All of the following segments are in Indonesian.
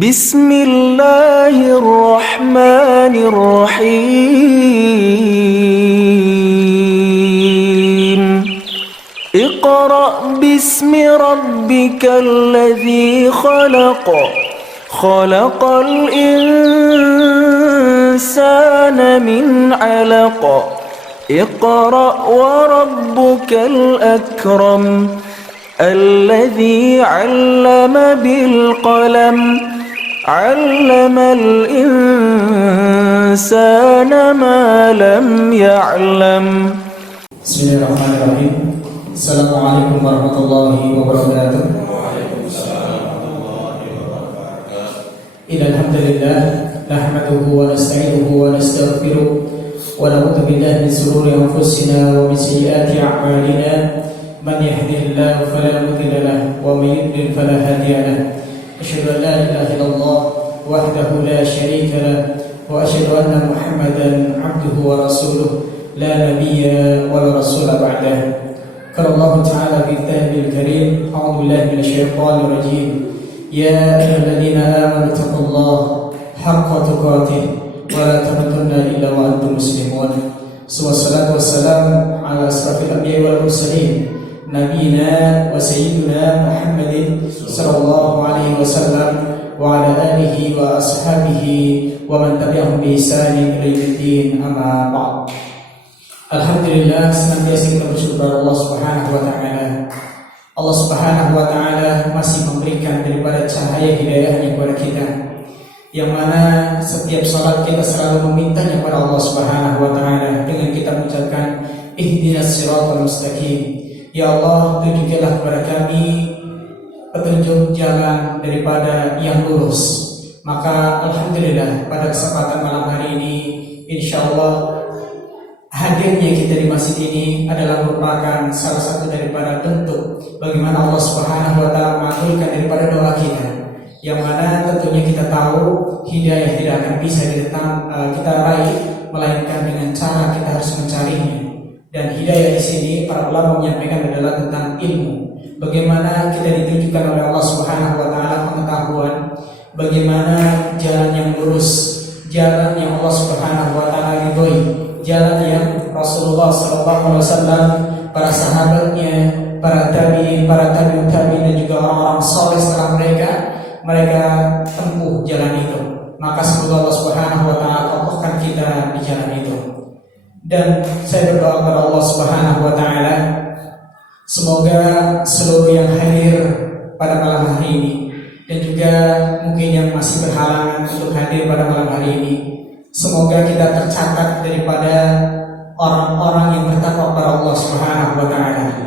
Bismillahirrahmanirrahim. Iqra' bismi rabbikal ladzi khalaq. Khalaqal insana min 'alaq. Iqra' wa rabbukal akram. Alladzi 'allama bil qalam. 'Allamal insana ma lam ya'lam. Bismillahirrahmanirrahim. Assalamualaikum warahmatullahi wabarakatuh. Innal hamdalillah nahmaduhu wa nasta'inuhu wa nastaghfiruh wa na'udzu billahi min shururi anfusina wa min sayyiati a'malina. Man yahdihillahu fala mudilla lahu wa man yudlil fala hadiya lahu. Asyhadu an la ilaha illallah wahdahu la syarika lahu wa asyhadu anna Muhammadan 'abduhu wa rasuluh la nabiyya wa la rasula ba'dahu. Qala Allah Ta'ala fi kitabil karim, a'udzu billahi minasyaitonir rajim. Ya ayyuhalladzina amanu taqullaha haqqa tuqatih wa la tamutunna illa wa antum muslimun. Wassalatu wassalamu ala asrafil anbiya'i wal mursalin, nabiyina wa sayyidina Muhammadin sallallahu alaihi wasallam wa ala alihi wa ashabihi wa man tabi'ahum bi ihsanin ila yaumiddin, amma ba'd. Alhamdulillah, senantiasa kita bersyukur Allah Subhanahu wa taala. Allah Subhanahu wa taala masih memberikan daripada cahaya hidayahnya kepada kita, yang mana setiap salat kita selalu memintanya kepada Allah Subhanahu wa taala dengan kita mengucapkan ihdinas siratal mustaqim. Ya Allah, tunjukilah kepada kami petunjuk jalan daripada yang lurus. Maka alhamdulillah pada kesempatan malam hari ini, insyaallah hadirnya kita di masjid ini adalah merupakan salah satu daripada bentuk bagaimana Allah Subhanahu wa taala mengabulkan daripada doa kita, yang mana tentunya kita tahu hidayah tidak akan bisa kita raih melainkan dengan cara kita harus mencarinya. Dan hidayah di sini para ulama menyampaikan adalah tentang ilmu. Bagaimana kita ditunjukkan oleh Allah Subhanahu wa taala pengetahuan bagaimana jalan yang lurus, jalan yang Allah Subhanahu wa taala ridhoi, jalan yang Rasulullah sallallahu alaihi wasallam, para sahabatnya, para tabi'in, para tabi'ut tabi'in dan juga orang-orang saleh setelah mereka tempuh jalan itu. Maka semoga Allah Subhanahu wa taala kokohkan kita di jalan itu. Dan saya berdoa kepada Allah Subhanahu wa taala, semoga seluruh yang hadir pada malam hari ini dan juga mungkin yang masih berhalangan untuk hadir pada malam hari ini, semoga kita tercatat daripada orang-orang yang bertakwa kepada Allah Subhanahu wa taala,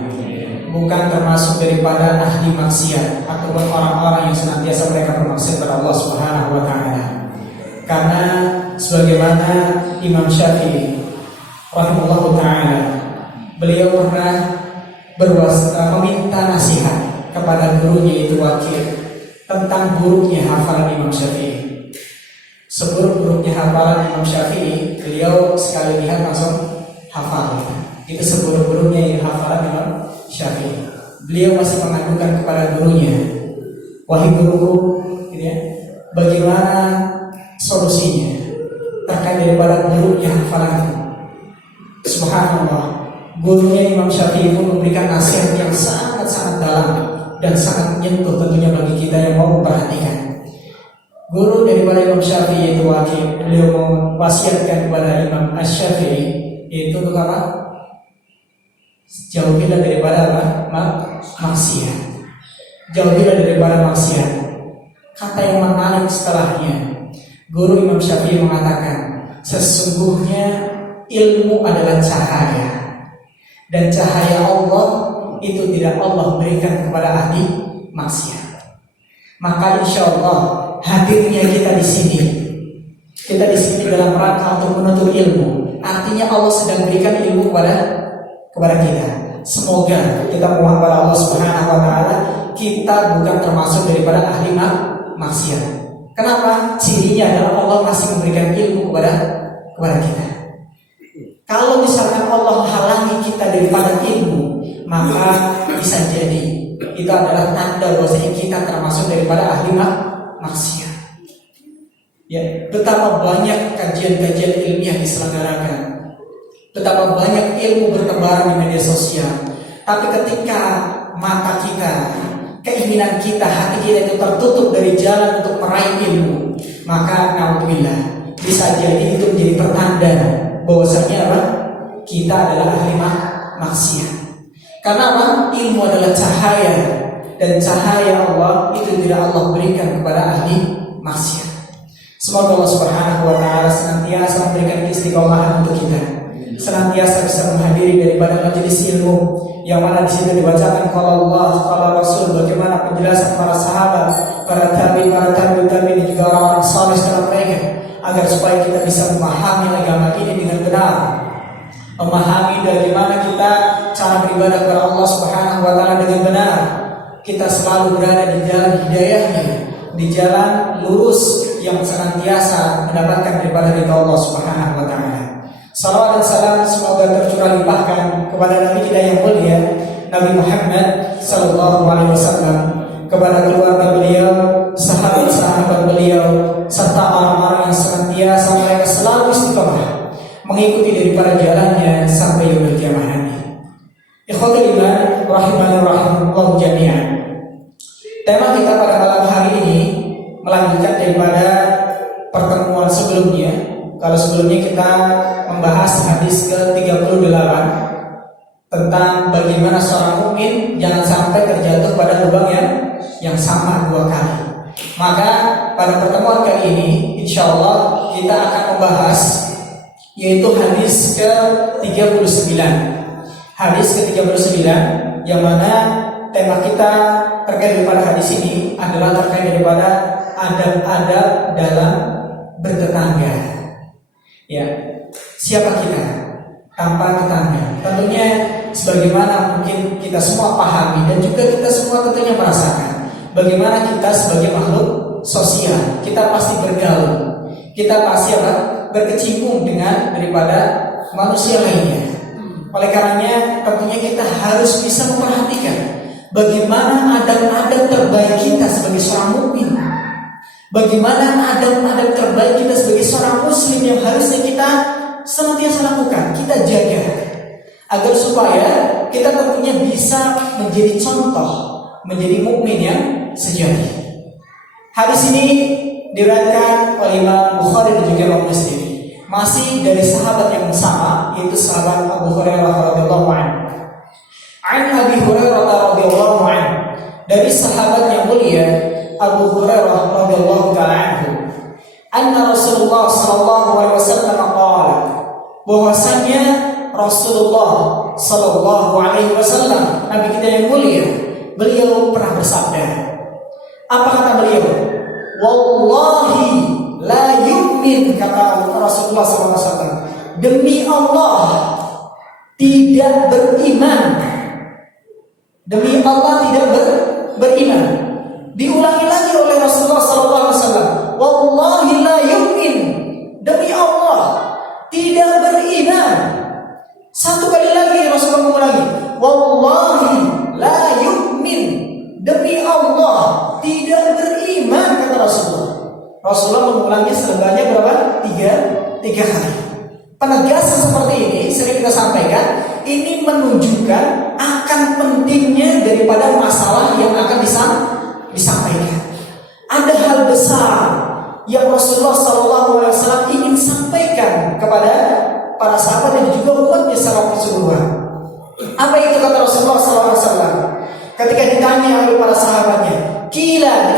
bukan termasuk daripada ahli maksiat ataupun orang-orang yang senantiasa mereka bermaksiat kepada Allah Subhanahu wa taala. Karena sebagaimana Imam Syafi'i rahimahullah ta'ala, beliau pernah meminta nasihat kepada gurunya yaitu Wakil tentang buruknya hafalan Imam Syafi'i. Seburuk-buruknya hafalan Imam Syafi'i, beliau sekali lihat langsung hafal. Itu seburuk-buruknya hafalan Imam Syafi'i. Beliau masih mengadukan kepada gurunya, wahai guruku, gitu ya, bagaimana solusinya terkait daripada buruknya hafalanku. Subhanallah, gurunya Imam Syafi'i pun memberikan nasihat yang sangat-sangat dalam dan sangat menyentuh tentunya bagi kita yang mau memperhatikan. Guru daripada Imam Syafi'i yaitu Wakil, beliau mewasiatkan kepada Imam Asy-Syafi'i yaitu untuk apa? Jauhilah daripada apa? Maksiat. Jauhilah daripada maksiat. Kata yang menarik setelahnya, guru Imam Syafi'i mengatakan, sesungguhnya ilmu adalah cahaya, dan cahaya Allah itu tidak Allah berikan kepada ahli maksiat. Maka insya Allah hadirnya kita di sini dalam rangka untuk menuntut ilmu. Artinya Allah sedang berikan ilmu kepada kita. Semoga kita mohon kepada Allah Subhanahu wa taala kita bukan termasuk daripada ahli maksiat. Kenapa? Cirinya adalah Allah masih memberikan ilmu kepada kita. Kalau misalkan Allah halangi kita daripada ilmu, maka bisa jadi itu adalah tanda bahwasanya kita termasuk daripada ahli maksiat. Ya, betapa banyak kajian-kajian ilmiah diselenggarakan, betapa banyak ilmu bertebaran di media sosial. Tapi ketika mata kita, keinginan kita, hati kita itu tertutup dari jalan untuk meraih ilmu, maka naudzubillah, bisa jadi itu menjadi pertanda bahwasanya apa? Kita adalah ahli maksiat. Karena apa? Ilmu adalah cahaya, dan cahaya Allah itu tidak Allah berikan kepada ahli maksiat. Semoga Allah Subhanahu wa taala senantiasa memberikan istiqomahan untuk kita, senantiasa bisa menghadiri daripada majelis ilmu yang mana di situ dibacakan qala Allah, qala Rasul, bagaimana penjelasan para sahabat, para tabi'in, para tabi'ut tabi'in, dan juga orang-orang saleh setelah mereka, agar supaya kita bisa memahami agama ini dengan benar, memahami bagaimana kita cara beribadah kepada Allah Subhanahu wa taala dengan benar. Kita selalu berada di jalan hidayahnya, di jalan lurus yang senantiasa mendapatkan daripada ridha Allah Subhanahu wa taala. Salawat dan salam semoga tercurah limpahkan kepada Nabi kita yang mulia Nabi Muhammad sallallahu alaihi wasallam, kepada keluarga beliau, sahabat-sahabat beliau, serta orang-orang yang senantiasa mereka selalu istiqomah mengikuti daripada jalannya sampai yaumul kiamah nanti. Ikhwatul iman rahimani rahimakumullah jami'an. Tema kita pada malam hari ini melanjutkan daripada pertemuan sebelumnya. Kalau sebelumnya kita membahas hadis ke-38 tentang bagaimana seorang mukmin jangan sampai terjatuh pada lubang yang sama dua kali. Maka pada pertemuan kali ini insyaallah kita akan membahas yaitu hadis ke-39. Hadis ke-39 yang mana tema kita terkait daripada hadis ini adalah terkait daripada adab-adab dalam bertetangga. Ya, siapa kita tanpa tetangga? Tentunya sebagaimana mungkin kita semua pahami dan juga kita semua tentunya merasakan bagaimana kita sebagai makhluk sosial, kita pasti bergaul, kita pasti berkecimpung dengan daripada manusia lainnya. Oleh karenanya tentunya kita harus bisa memperhatikan bagaimana adab-adab terbaik kita sebagai seorang mukmin, bagaimana adab-adab terbaik kita sebagai seorang muslim yang harusnya kita senantiasa lakukan, kita jaga, agar supaya kita tentunya bisa menjadi contoh, menjadi mukmin yang sejati. Hadis ini diriwayatkan oleh Imam Bukhari dan juga Imam Muslim, masih dari sahabat yang sama, yaitu sahabat Abu Hurairah radhiyallahu anhu. An Abi Hurairah radhiyallahu anhu, dari sahabat yang mulia Abu Hurairah radhiyallahu ta'ala anhu, anna Rasulullah sallallahu alaihi wasallam qala, bahwasanya Rasulullah sallallahu alaihi wasallam, Nabi kita yang mulia, beliau pernah bersabda. Apa kata beliau? Wallahi la yu'min, kata Rasulullah sallallahu alaihi wasallam, demi Allah tidak beriman. Demi Allah tidak beriman. Diulangi lagi oleh Rasulullah SAW. Wallahi la yu'min, demi Allah tidak beriman. Satu kali lagi Rasulullah mengulangi. Wallahi la yu'min, demi Allah tidak beriman, kata Rasulullah. Rasulullah mengulangi sebanyak berapa? Tiga kali. Penegasan seperti ini sering kita sampaikan. Ini menunjukkan akan pentingnya daripada masalah yang akan disampaikan. Ada hal besar yang Rasulullah SAW ingin sampaikan kepada para sahabat dan juga umatnya secara keseluruhan. Apa itu kata Rasulullah SAW? Ketika ditanya oleh para sahabatnya, kila,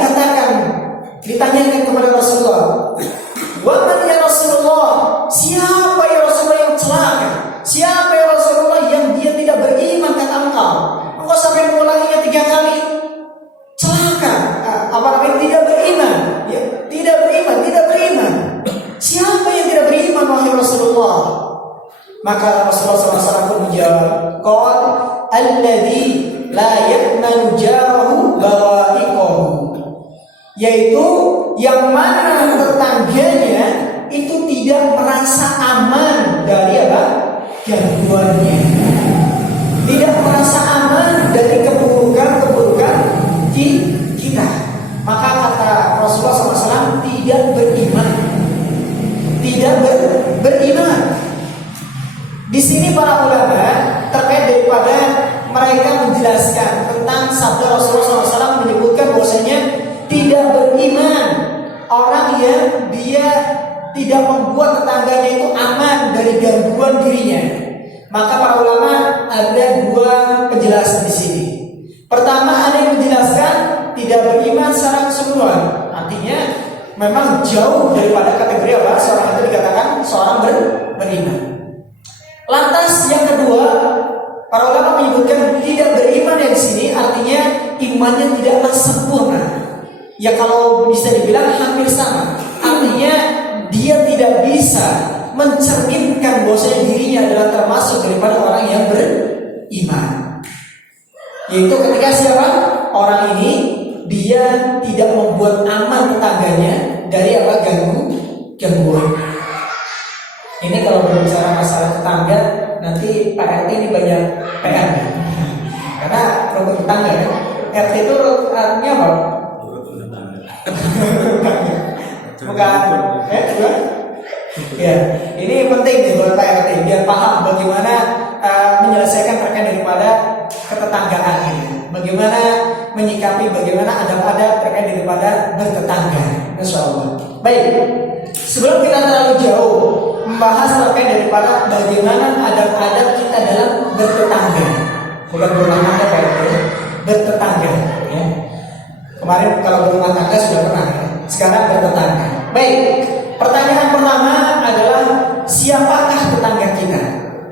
ditanyakan kepada Rasulullah, wa man ya Rasulullah, siapa ya Rasulullah yang celaka? Siapa ya Rasulullah yang dia tidak beriman kata engkau? Engkau sampai mengulanginya 3 kali. Celaka, tidak beriman, ya, tidak beriman. Siapa yang tidak beriman wahai Rasulullah? Maka Rasulullah SAW pun menjawab, qal alladzi la ya'manu jarahu bawa'iqahu, yaitu yang mana tetangganya itu tidak merasa aman dari gangguannya, tidak merasa aman dari keburukan kita. Maka kata Rasulullah SAW, tidak beriman. menjelaskan tentang sabda Rasulullah SAW menyebutkan bahwasanya tidak beriman orang yang dia tidak membuat tetangganya itu aman dari gangguan dirinya. Maka para ulama ada dua penjelasan di sini. Pertama, ada yang menjelaskan tidak beriman secara keseluruhan, artinya memang jauh daripada kategori apa seorang itu dikatakan seorang beriman. Lantas yang kedua, para ulama menyebutkan tidak beriman yang di sini artinya imannya tidaklah sempurna. Ya kalau bisa dibilang hampir sama. Artinya dia tidak bisa mencerminkan bahwasanya dirinya adalah termasuk daripada orang yang beriman. Yaitu ketika siapa? Orang ini dia tidak membuat aman tetangganya dari apa gangguan. Ini kalau berbicara masalah tetangga, nanti Pak RT ini banyak PR ya. Karena rukun tetangga ya. RT itu artinya apa? Bukan? Ya, ini penting nih buat Pak RT biar paham bagaimana menyelesaikan terkait daripada ketetanggaan ini. Bagaimana menyikapi, bagaimana adab-adab terkait daripada bertetangga. Insyaallah. Baik. Sebelum kita terlalu jauh membahas terkait daripada bagaimana adab-adab kita dalam bertetangga, bukan berumah tangga Pak RT, bertetangga. Ya. Kemarin kalau berumah tangga sudah pernah, ya. Sekarang bertetangga. Baik. Pertanyaan pertama adalah siapakah tetangga kita?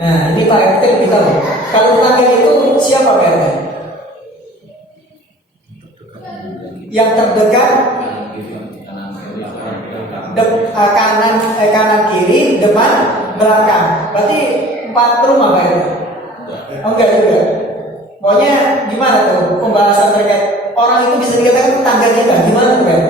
Nah, ini Pak RT lebih tahu. Kalau tetangga itu siapa Pak RT? Yang terdekat kanan kiri, depan, belakang. Berarti 4 rumah Pak RT? Oh, enggak juga. Pokoknya gimana tuh pembahasan terkait orang itu bisa dikatakan tetangga kita? Gimana tuh Pak RT?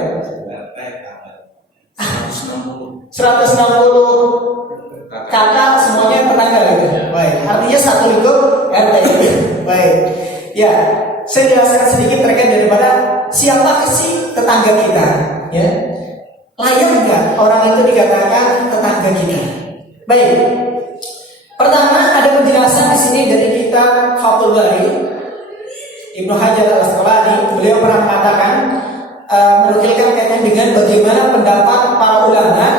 160 kakak semuanya tetangga gitu. Baik. Artinya satu lingkup RT. Baik. Ya, saya jelaskan sedikit terkait daripada siapa sih tetangga kita. Ya, layak nggak orang itu dikatakan tetangga kita? Baik. Pertama ada penjelasan di sini dari kitab Fathul Bari Ibnu Hajar Al-Asqalani. Beliau pernah mengatakan menukilkan kaitan dengan bagaimana pendapat para ulama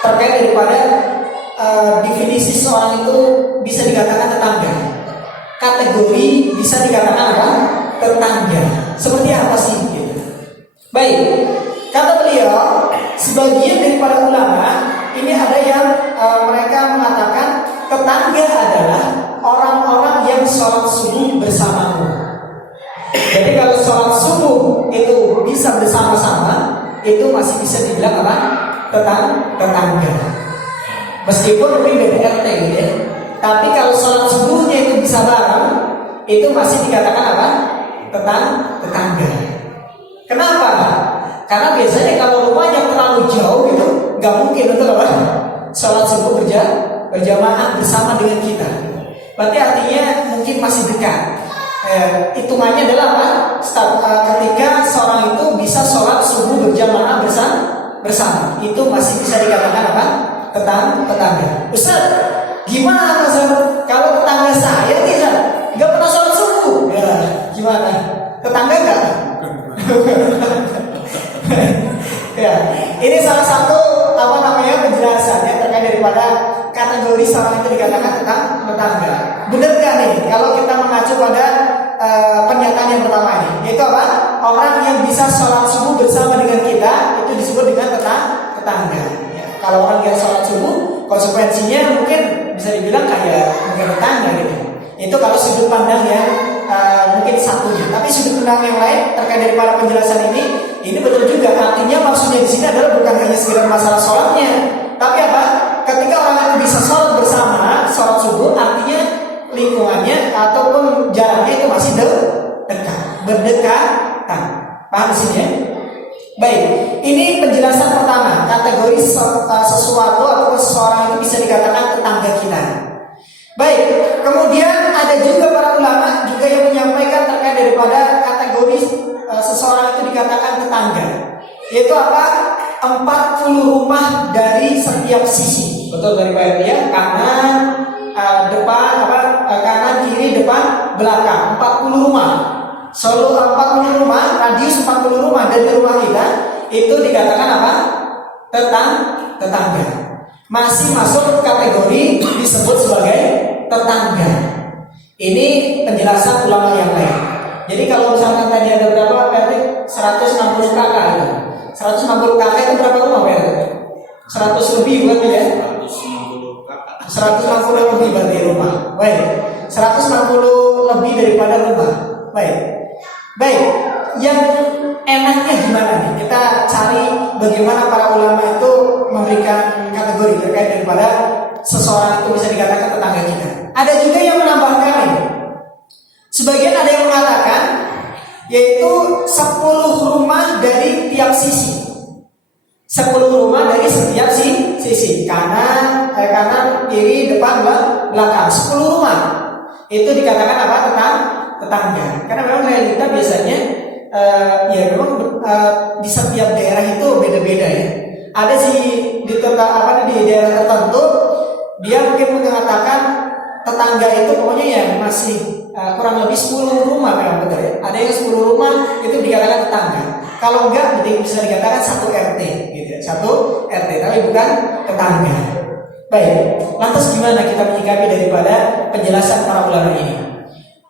terkait daripada definisi seorang itu bisa dikatakan tetangga. Kategori bisa dikatakan apa? Tetangga. Seperti apa sih? Gitu. Baik, kata beliau, sebagian daripada ulama ini ada yang mereka mengatakan tetangga adalah orang-orang yang sholat subuh bersamamu. Jadi kalau sholat subuh itu bisa bersama-sama, itu masih bisa dibilang apa? Tetangga. Meskipun lebih dari RT gitu ya. Tapi kalau sholat subuhnya itu bisa bareng, itu masih dikatakan apa? Tetangga. Kenapa? Karena biasanya kalau rumahnya terlalu jauh gitu, nggak mungkin untuk apa? Sholat subuh berjamaah bersama dengan kita. Berarti artinya mungkin masih dekat. Hitungannya adalah apa? Ketika seorang itu bisa sholat subuh berjamaah bersama, itu masih bisa dikatakan apa? Tetangga. Ustaz, gimana Ustaz? Kalau tetangga saya tidak nggak pernah sholat subuh, ya gimana? Tetangga nggak? Ya, ini salah satu penjelasannya terkait daripada kategori seorang itu dikatakan tetangga. Benar nggak nih kalau kita mengacu pada pernyataan yang pertama ini, yaitu apa? Orang yang bisa sholat subuh bersama dengan kita itu disebut dengan tetangga. Ya, kalau orang yang sholat subuh, konsekuensinya mungkin bisa dibilang kayak mungkin tetangga gitu. Itu kalau sudut pandang yang mungkin satunya. Tapi sudut pandang yang lain terkait daripada penjelasan ini betul juga. Artinya maksudnya di sini adalah bukan hanya sekedar masalah sholatnya, tapi apa? Ketika orang itu bisa sholat bersama, sholat subuh, artinya lingkungannya ataupun jaraknya itu masih berdekatan. Paham di sini ya? Baik, ini penjelasan pertama, kategori sesuatu atau seseorang itu bisa dikatakan tetangga kita. Baik, kemudian ada juga para ulama juga yang menyampaikan terkait daripada kategori seseorang itu dikatakan tetangga, yaitu apa? 40 rumah dari setiap sisi. Betul dari Pak ya? Kanan, depan, kanan, kiri, depan, belakang, 40 rumah. Seluruh 40 rumah, radius 40 rumah dari rumah kita itu dikatakan apa? Tetangga. Masih masuk kategori disebut sebagai tetangga. Ini penjelasan ulama yang lain. Jadi kalau misalkan tadi ada berapa berarti 160 kakak itu. 160 kakak itu berapa rumah berarti? 100 lebih berarti ya? 160 kakak. 160 lebih berarti rumah. Baik. 160 lebih daripada rumah. Baik. Yang enaknya gimana nih? Kita cari bagaimana para ulama itu memberikan kategori terkait daripada seseorang itu bisa dikatakan tetangga kita. Ada juga yang menambahkan ini. Sebagian ada yang mengatakan yaitu 10 rumah dari tiap sisi. 10 rumah dari setiap sisi. Kanan, kiri, depan, belakang. 10 rumah. Itu dikatakan apa? Tetangga. Karena memang realita biasanya di setiap daerah itu beda-beda ya. Ada di daerah tertentu dia mungkin mengatakan tetangga itu pokoknya ya masih kurang lebih 10 rumah memang betul ya. Ada yang 10 rumah itu dikatakan tetangga. Kalau enggak berarti bisa dikatakan 1 RT gitu ya. 1 RT tapi bukan tetangga. Baik, lantas gimana kita menyikapi daripada penjelasan para ulama ini?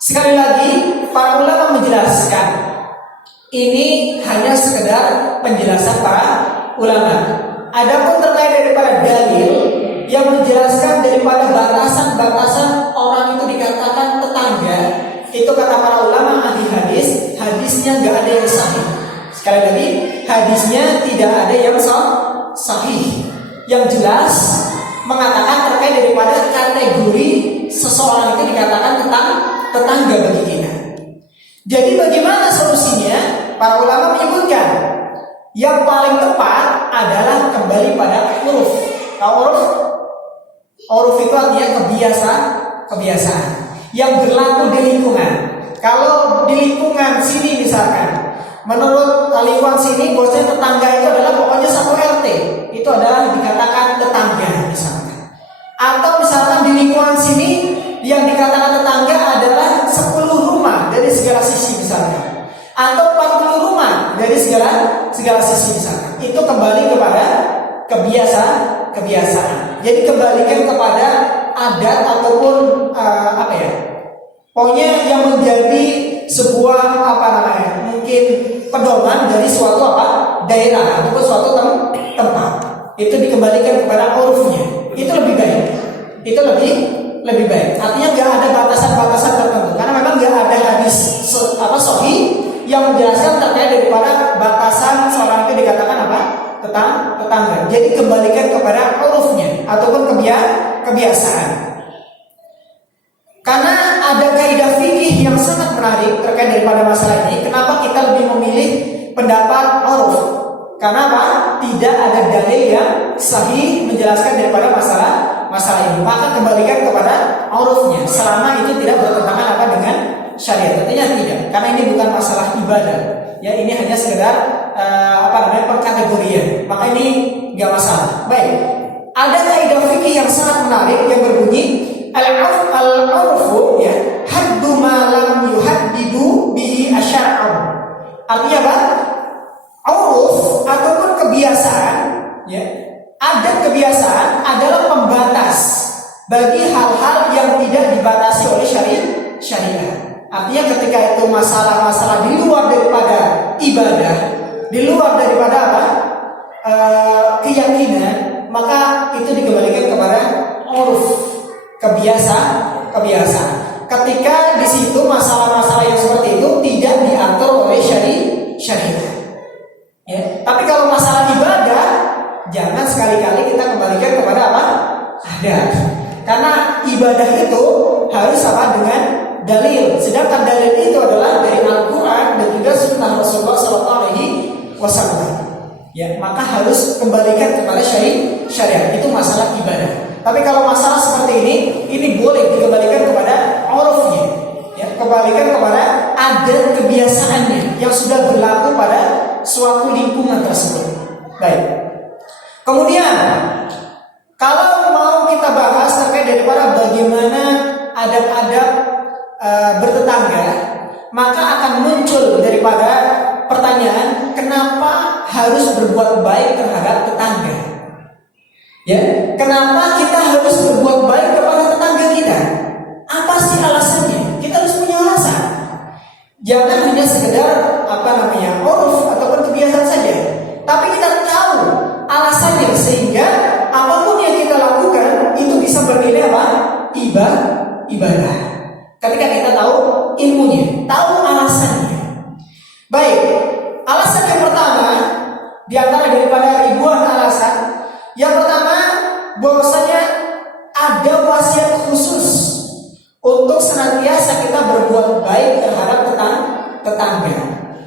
Sekali lagi, para ulama menjelaskan ini hanya sekedar penjelasan para ulama. Adapun terkait daripada dalil yang menjelaskan daripada batasan-batasan orang itu dikatakan tetangga, itu kata para ulama ahli hadis, hadisnya nggak ada yang sahih. Sekali lagi, hadisnya tidak ada yang sahih. Yang jelas mengatakan terkait daripada kategori seseorang itu dikatakan tetangga bagi kita. Jadi bagaimana solusinya? Para ulama menyebutkan yang paling tepat adalah kembali pada uruf. Uruf itu artinya kebiasaan yang berlaku di lingkungan. Kalau di lingkungan sini misalkan, menurut lingkungan sini bosnya tetangga itu adalah pokoknya 1 RT. Itu adalah dikatakan tetangga misalkan. Atau misalkan di lingkungan sini yang dikatakan tetangga adalah 10 rumah dari segala sisi misalkan. Atau 40 rumah dari segala sisi misalkan. Itu kembali kepada kebiasaan. Jadi kembalikan kepada adat ataupun pokoknya yang menjadi sebuah mungkin pedoman dari suatu daerah ataupun suatu tempat. Itu dikembalikan kepada urufnya. Itu lebih baik. Itu lebih baik. Artinya nggak ada batasan-batasan tertentu. Karena memang nggak ada hadis sahih yang menjelaskan terkait daripada batasan seorang itu dikatakan tetangga. Jadi kembalikan kepada urufnya ataupun kebiasaan. Karena ada kaidah fikih yang sangat menarik terkait daripada masalah ini. Kenapa kita lebih memilih pendapat uruf? Karena apa? Tidak ada dalil yang sahih menjelaskan daripada masalah ini. Maka kembalikan kepada urufnya selama itu tidak bertentangan dengan syariat. Artinya tidak, karena ini bukan masalah ibadah. Ya, ini hanya sekedar pengkategorian. Maka ini nggak masalah. Baik. Ada kaidah fikih yang sangat menarik yang berbunyi al-urfu ya haddu ma lam yuhaddidu bihi asy'ar. Artinya apa? Uruf ataupun kebiasaan ya. Adat kebiasaan adalah pembatas bagi hal-hal yang tidak dibatasi oleh syariat. Artinya ketika itu masalah-masalah di luar daripada ibadah, di luar daripada keyakinan, maka itu dikembalikan kepada uruf, kebiasaan. Ketika di situ masalah-masalah yang seperti itu tidak diatur oleh syariat. Ya. Tapi kalau masalah ibadah, jangan sekali-kali kita kembalikan kepada adat. Karena ibadah itu harus dengan dalil. Sedangkan dalil itu adalah dari Al-Quran dan juga Sunnah Rasulullah SAW. Ya, maka harus kembalikan kepada syariat. Itu masalah ibadah. Tapi kalau masalah seperti ini boleh dikembalikan kepada urufnya. Ya, kembalikan kepada adat kebiasaannya yang sudah berlaku pada suatu lingkungan tersebut. Baik. Kemudian kalau mau kita bahas terkait daripada bagaimana adab-adab bertetangga, maka akan muncul daripada pertanyaan, kenapa harus berbuat baik terhadap tetangga? Ya, kenapa kita harus berbuat baik kepada tetangga kita? Apa sih alasannya? Kita harus punya alasan. Jangan hanya sekedar uruf ataupun kebiasaan saja, tapi kita tahu alasannya sehingga apapun yang kita lakukan itu bisa bernilai apa? Ibadah. Ketika kita tahu ilmunya, tahu alasannya. Baik, alasan yang pertama di antara daripada ribuan alasan, yang pertama bahwasanya ada wasiat khusus untuk senantiasa kita berbuat baik terhadap tetangga.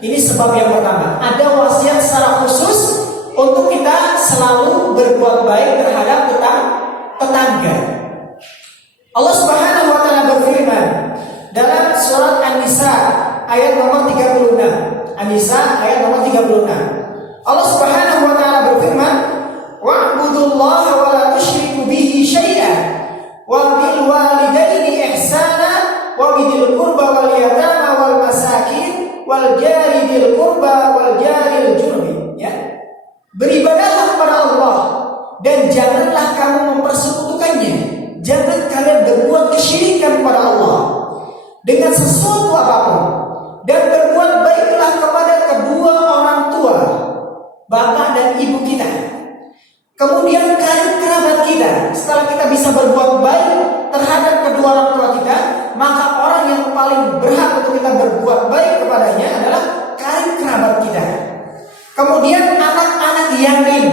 Ini sebab yang pertama. Ada wasiat secara khusus untuk kita selalu berbuat baik terhadap tetangga. Allah Subhanahu wa taala berfirman dalam surat An-Nisa ayat nomor 36. An-Nisa ayat nomor 36. Allah Subhanahu wa taala berfirman, "Wa'budullaha wa la tusyriku bihi syai'an wa bil walidaini ihsana wa bidil qurba wal yatama wal masakin wal jari bil qurba wal jaril junubi." Ya. Beribadahlah kepada Allah dan janganlah kamu mempersekutukannya. Jangan kalian berbuat kesyirikan kepada Allah dengan sesuatu apapun, dan berbuat baiklah kepada kedua orang tua, bapak dan ibu kita. Kemudian kerabat kita. Setelah kita bisa berbuat baik terhadap kedua orang tua kita, maka orang yang paling berhak untuk kita berbuat baik kepadanya adalah kerabat kita. Kemudian anak-anak yatim.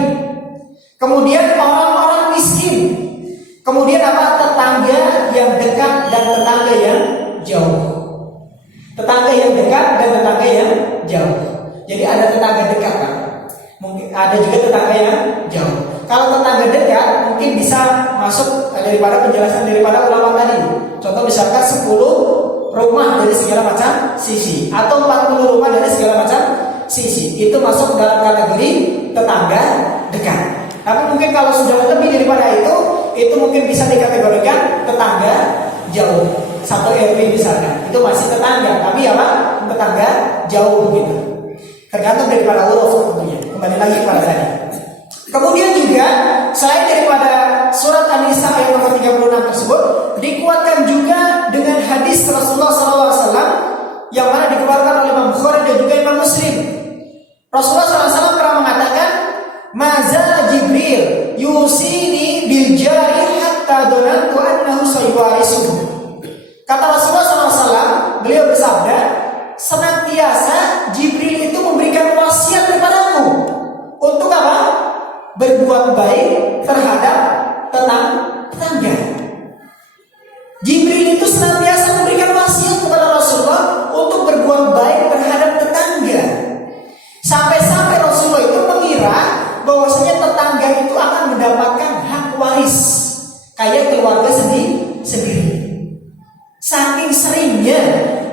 Kemudian orang-orang miskin. Kemudian tetangga yang dekat dan tetangga yang jauh. Tetangga yang dekat dan tetangga yang jauh. Jadi ada tetangga dekat kan? Mungkin ada juga tetangga yang jauh. Kalau tetangga dekat mungkin bisa masuk daripada penjelasan daripada ulama tadi. Contoh misalkan 10 rumah dari segala macam sisi atau 40 rumah dari segala macam sisi. Itu masuk dalam kategori tetangga dekat. Tapi mungkin kalau sudah lebih daripada itu mungkin bisa dikategorikan tetangga jauh. Satu RW misalkan, itu masih tetangga, tapi tetangga jauh gitu. Tergantung daripada uruf tentunya. Kembali lagi kepada tadi. Kemudian juga selain daripada surat An-Nisa ayat nomor 36 tersebut, dikuatkan juga dengan hadis Rasulullah SAW yang mana dikeluarkan oleh Imam Bukhari dan juga Imam Muslim. Rasulullah SAW pernah mengatakan, "Mazal Jibril yusini bil jari hatta donantu annahu sayuwarisuhu." Kata Rasulullah SAW, beliau bersabda, senantiasa Jibril itu memberikan wasiat kepadaku untuk apa? Berbuat baik terhadap tetangga. Jibril itu senantiasa memberikan wasiat kepada Rasulullah untuk berbuat baik terhadap tetangga. Sampai-sampai Rasulullah itu mengira bahwasanya tetangga itu akan mendapatkan hak waris kayak keluarga sendiri. Saking seringnya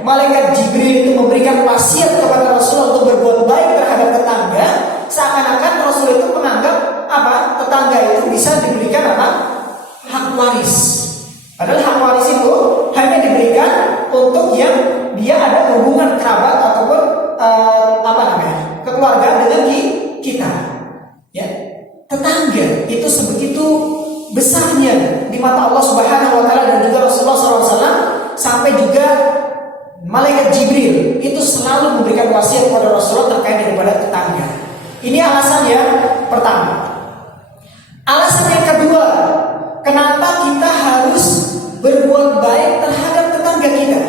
malaikat Jibril itu memberikan wasiat kepada Rasulullah untuk berbuat baik terhadap tetangga, seakan-akan Rasul itu menganggap tetangga itu bisa diberikan hak waris. Padahal hak waris itu hanya diberikan untuk yang dia ada hubungan kerabat ataupun kekeluargaan dengan kita. Ya, tetangga itu sebegitu besarnya di mata Allah Subhanahu wa taala dan juga Rasulullah SAW, sampai juga malaikat Jibril itu selalu memberikan wasiat kepada Rasulullah terkait daripada tetangga. Ini alasan yang pertama. Alasan yang kedua, kenapa kita harus berbuat baik terhadap tetangga kita?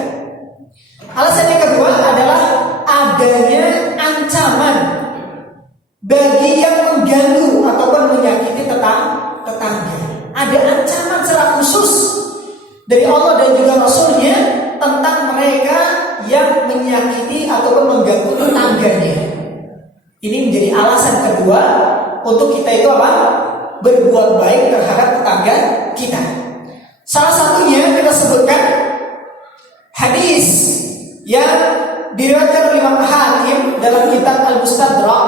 Alasan yang kedua adalah adanya ancaman bagi yang mengganggu ataupun menyakiti tetangga. Ada ancaman secara khusus dari Allah dan juga Rasulnya tentang mereka yang menyakiti ataupun mengganggu tetangganya. Ini menjadi alasan kedua untuk kita itu berbuat baik terhadap tetangga kita. Salah satunya kita sebutkan hadis yang diriwayatkan oleh Imam Hakim dalam kitab Al-Mustadrak,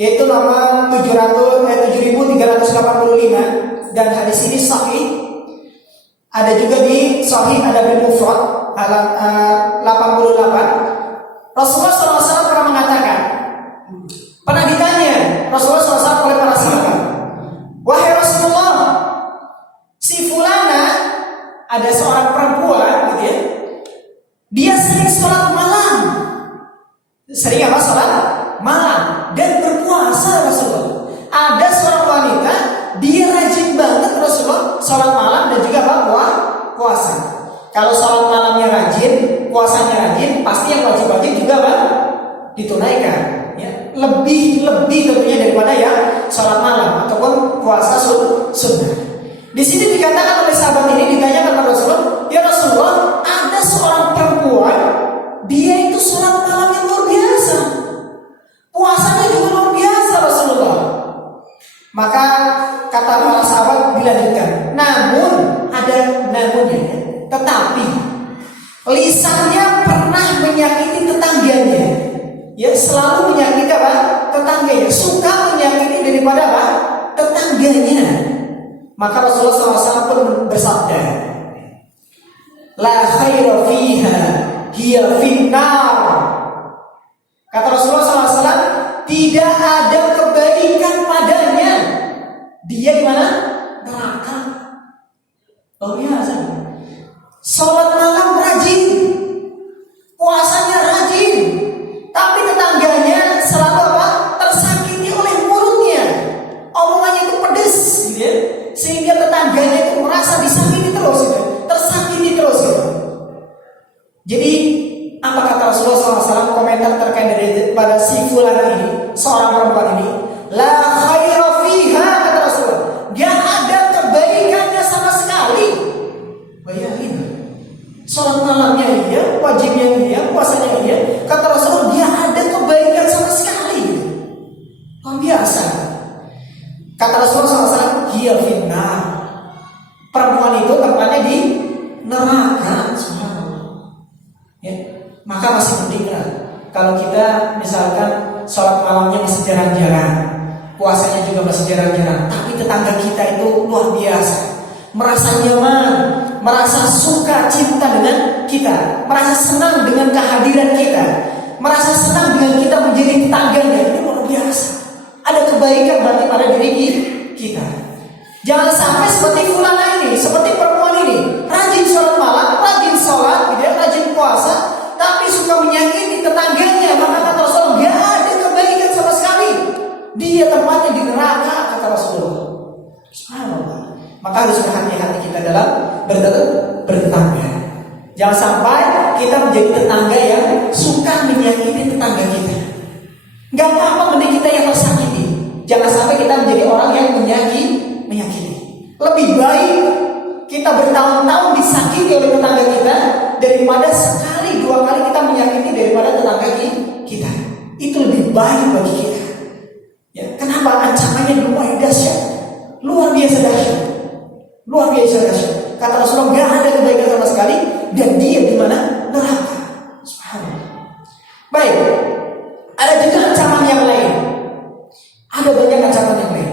yaitu nomor 7385, dan hadis ini sahih. Ada juga di Sahih Adabil Mufrad halaman 88. Rasulullah SAW pernah mengatakan, pernah ditanya Rasulullah SAW oleh para sahabat, wahai Rasulullah, si fulana, ada seorang perempuan gitu ya, dia sering sholat malam. Sering apa? Sholat malam dan berpuasa Rasulullah. Ada seorang wanita, dia rajin banget Rasulullah sholat malam dan juga apa? Puasa. Kalau sholat malamnya rajin, puasanya rajin, pasti yang wajib-wajib juga apa? Ditunaikan. Ya, lebih tentunya daripada yang sholat malam ataupun puasa sunnah. Di sini dikatakan oleh sahabat ini, ditanyakan kepada Rasulullah, ya Rasulullah, ada seorang perempuan, dia itu sholat malam yang luar biasa, puasanya juga luar biasa Rasulullah. Maka kata para sahabat dilanjutkan, namun ada namunnya, tetapi lisannya pernah menyakiti tetangganya. Ya, selalu menyakiti apa? Tetangganya, suka menyakiti daripada apa? Tetangganya. Maka Rasulullah SAW pun bersabda, la khaira fiha hiya finnar. Kata Rasulullah SAW, tidak ada kebaikan padanya. Dia di mana? Neraka. Oh biasa. Sholat malam rajin, puasanya rajin, tapi tetangganya selalu apa? Tersakiti oleh mulutnya. Omongannya itu pedes, gitu ya. Sehingga tetangganya itu merasa disakiti terus, gitu. Tersakiti terus. Gitu. Jadi apa kata Rasulullah SAW komentar terkait daripada si fulana ini, seorang perempuan ini? La khaira fiha, kata Rasulullah. Gak ada kebaikannya sama sekali. Bayangin, sholat malamnya iya, wajibnya iya, puasanya iya. Kata Rasulullah, dia ada kebaikan sama sekali. Luar biasa. Kata Rasulullah SAW, hiya finnar. Perempuan itu tempatnya di neraka. Ya, maka masih penting lah kalau kita misalkan sholat malamnya masih jarang-jarang, puasanya juga masih jarang-jarang, tapi tetangga kita itu luar biasa, merasa nyaman, merasa suka cinta dengan kita, merasa senang dengan kehadiran kita, merasa senang dengan kita menjadi tetangganya. Ini luar biasa. Ada kebaikan berarti pada diri kita. Jangan sampai seperti fulana ini, seperti perempuan ini, rajin sholat malam, rajin sholat, rajin puasa, tapi suka menyakiti tetangganya. Maka kata Rasulullah, gak ada kebaikan sama sekali. Dia tempatnya di neraka, kata Rasulullah. Subhanallah. Maka harus berhati-hati kita dalam bertetangga. Jangan sampai kita menjadi tetangga yang suka menyakiti tetangga kita. Gak apa-apa, mending kita yang tersakiti. Jangan sampai kita menjadi orang yang menyakiti. Lebih baik kita bertahun-tahun disakiti oleh tetangga kita daripada sekali dua kali kita menyakiti daripada tetangga kita. Itu lebih baik bagi kita. Ya, kenapa? Ancamannya lumayan dahsyat, luar biasa dahsyat, luar biasa dahsyat. Kata Rasulullah, gak ada kebaikan sama sekali dan dia di mana? Neraka. Subhanallah. Baik, ada juga ancaman yang lain. Ada banyak ancaman yang lain.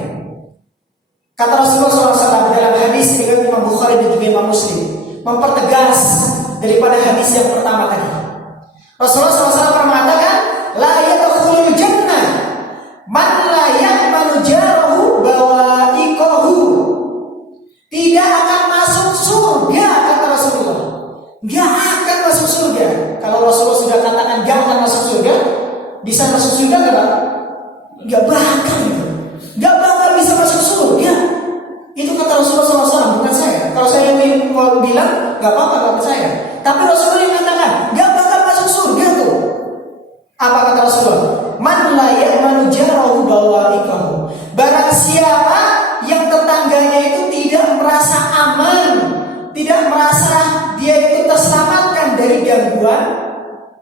Kata Rasulullah SAW dalam hadis riwayat Imam Bukhari dan juga Imam Muslim, mempertegas daripada hadis yang pertama tadi. Rasulullah SAW pernah mengatakan, la yadkhulul jannah man la ya'manu jarahu bawa'iqahu. Tidak akan masuk surga, kata Rasulullah. Gak akan masuk surga. Kalau Rasulullah sudah katakan gak akan masuk surga, bisa masuk surga gak, Pak? Gak bakal. Gak bakal bisa masuk surga. Itu kata Rasulullah SAW, bukan saya. Kalau saya mau bilang, gak apa-apa kalau saya. Tapi Rasulullah yang katakan, gak bakal masuk surga tuh. Apa kata Rasulullah? Man la ya'manu jarahu bawa'iqahu. Barang siapa yang tetangganya itu tidak merasa aman, tidak merasa dia itu terselamatkan dari gangguan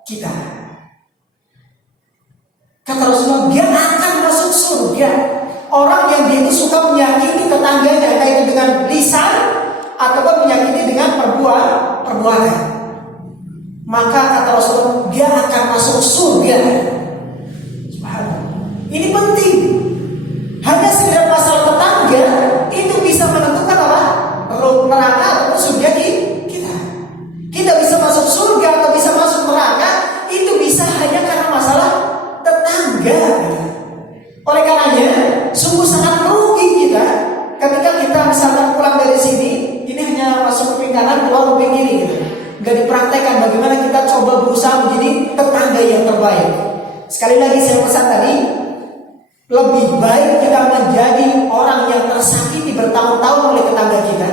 kita. Kata Rasulullah, dia akan masuk surga. Orang yang dia itu suka menyakiti tetangganya, entah itu dengan lisan ataupun menyakiti dengan perbuatan. Maka kata Rasulullah, dia akan masuk surga. Ini penting. Hanya sekedar masalah tetangga itu bisa menentukan apa? Neraka ataupun surga Sekali lagi saya pesan tadi, lebih baik kita menjadi orang yang tersakiti bertahun-tahun oleh tetangga kita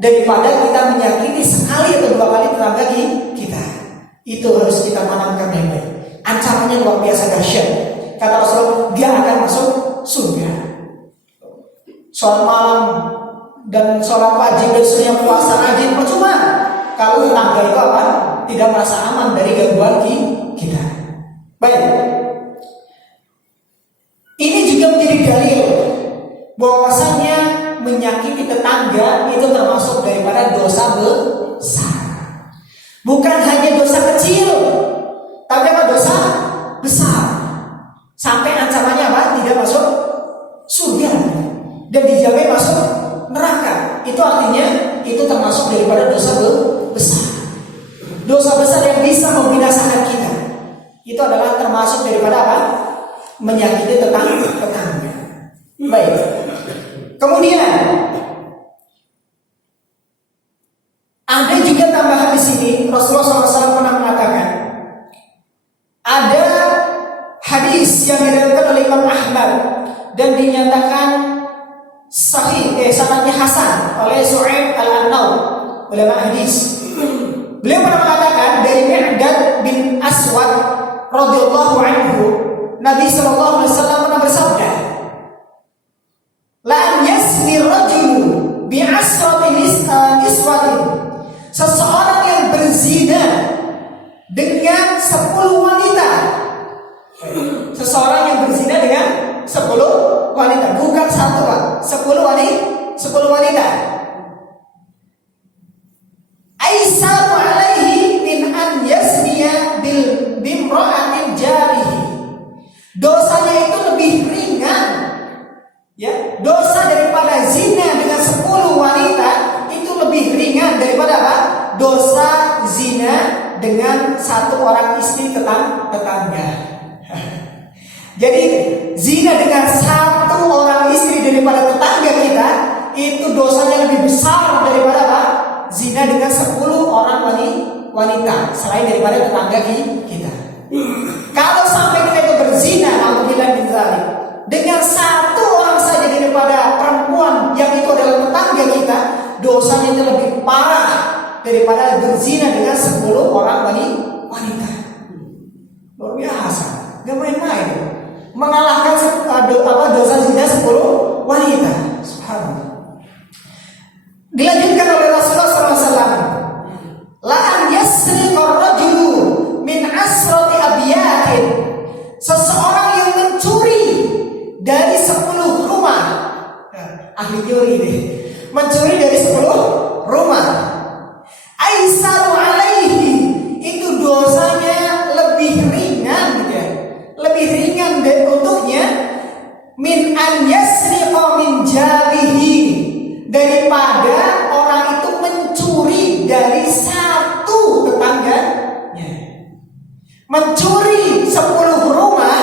daripada kita menyakiti sekali atau dua kali tetangga kita. Itu harus kita tanamkan baik-baik. Ancamannya luar biasa dahsyat. Kata Rasulullah, dia akan masuk surga. Sholat malam dan sholat wajib dan sunnah puasa rajin percuma kalau tetangga itu apa? Tidak merasa aman dari gangguan kita. Baik. Ini juga menjadi dalil bahwasanya menyakiti tetangga itu termasuk daripada dosa besar. Bukan hanya dosa kecil, tapi apa? Dosa besar. Sampai ancamannya apa? Tidak masuk surga dan dijamin masuk neraka. Itu artinya itu termasuk daripada dosa besar. Dosa besar yang bisa membinasakan kita. Itu adalah termasuk daripada apa? Menyakiti tetangga. Baik. Kemudian ada juga tambahan di sini. Rasulullah SAW pernah mengatakan, ada hadis yang diriwayatkan oleh Imam Ahmad dan dinyatakan sahih, sanadnya hasan oleh Su'aib Al-Arnaud, ulama hadis. Beliau pernah mengatakan dari Mi'dad bin Aswad radhiyallahu anhu, Nabi sallallahu alaihi wasallam pernah bersabda, "La yasmi rajulu bi asrati niswatin." Seseorang yang berzina dengan 10 wanita. Seseorang yang berzina dengan 10 wanita, bukan satu, Pak. 10 wanita. Aisaru alaihi min an yasniya bimra'atin jarihi. Dosanya itu lebih ringan, ya. Dosa daripada zina dengan 10 wanita itu lebih ringan daripada apa? Dosa zina dengan satu orang istri tetangga. Jadi zina dengan satu orang istri daripada tetangga kita itu dosanya lebih besar daripada apa? Zina dengan 10 orang wanita selain daripada tetangga kita. Kalau sampai kita itu berzina, alhamdulillah bin zalim, dengan satu orang saja daripada perempuan yang itu adalah tetangga kita, dosanya itu lebih parah daripada berzina dengan 10 orang wanita. Luar biasa, gak main-main. Mengalahkan dosa zina 10 wanita. Subhanallah. Dilanjutkan oleh Rasulullah SAW, la an yasriqa ar-rajulu min asrati abyatin. Seseorang yang mencuri dari 10 rumah. Ahli teori ini. Mencuri dari 10 rumah. Aisaru alaihi, itu dosanya lebih ringan, ya. Lebih ringan dan untuknya min an yasriqa min jarihi, daripada orang itu mencuri dari satu tetangganya. Mencuri 10 rumah,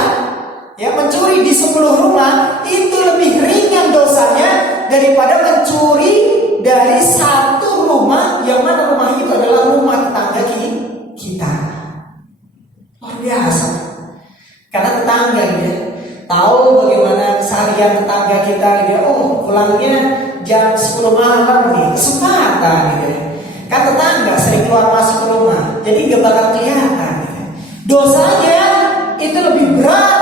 ya, mencuri di 10 rumah itu lebih ringan dosanya daripada mencuri dari satu rumah, yang mana rumah itu adalah rumah tetangga kita. Luar biasa. Karena tetangga dia tahu bagaimana keseharian tetangga kita, dia pulangnya jam 10 malam nih, kesempatan gitu. Kan tetangga sering keluar masuk ke rumah, jadi gak bakal kelihatan gitu. Dosanya itu lebih berat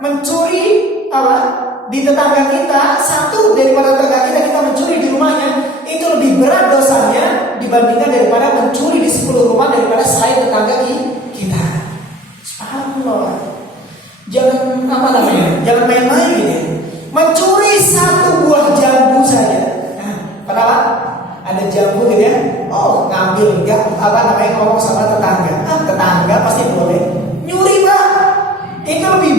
mencuri di tetangga kita, satu daripada tetangga kita mencuri di rumahnya, itu lebih berat dosanya dibandingkan daripada mencuri di 10 rumah daripada selain tetangga kita. Subhanallah. Jangan jangan main-main gitu. Mencuri satu buah jambu saja. Kenapa? Ada jambu gitu ya. Ngambil ngomong sama tetangga. Tetangga pasti boleh. Nyuri, Pak. Itu lebih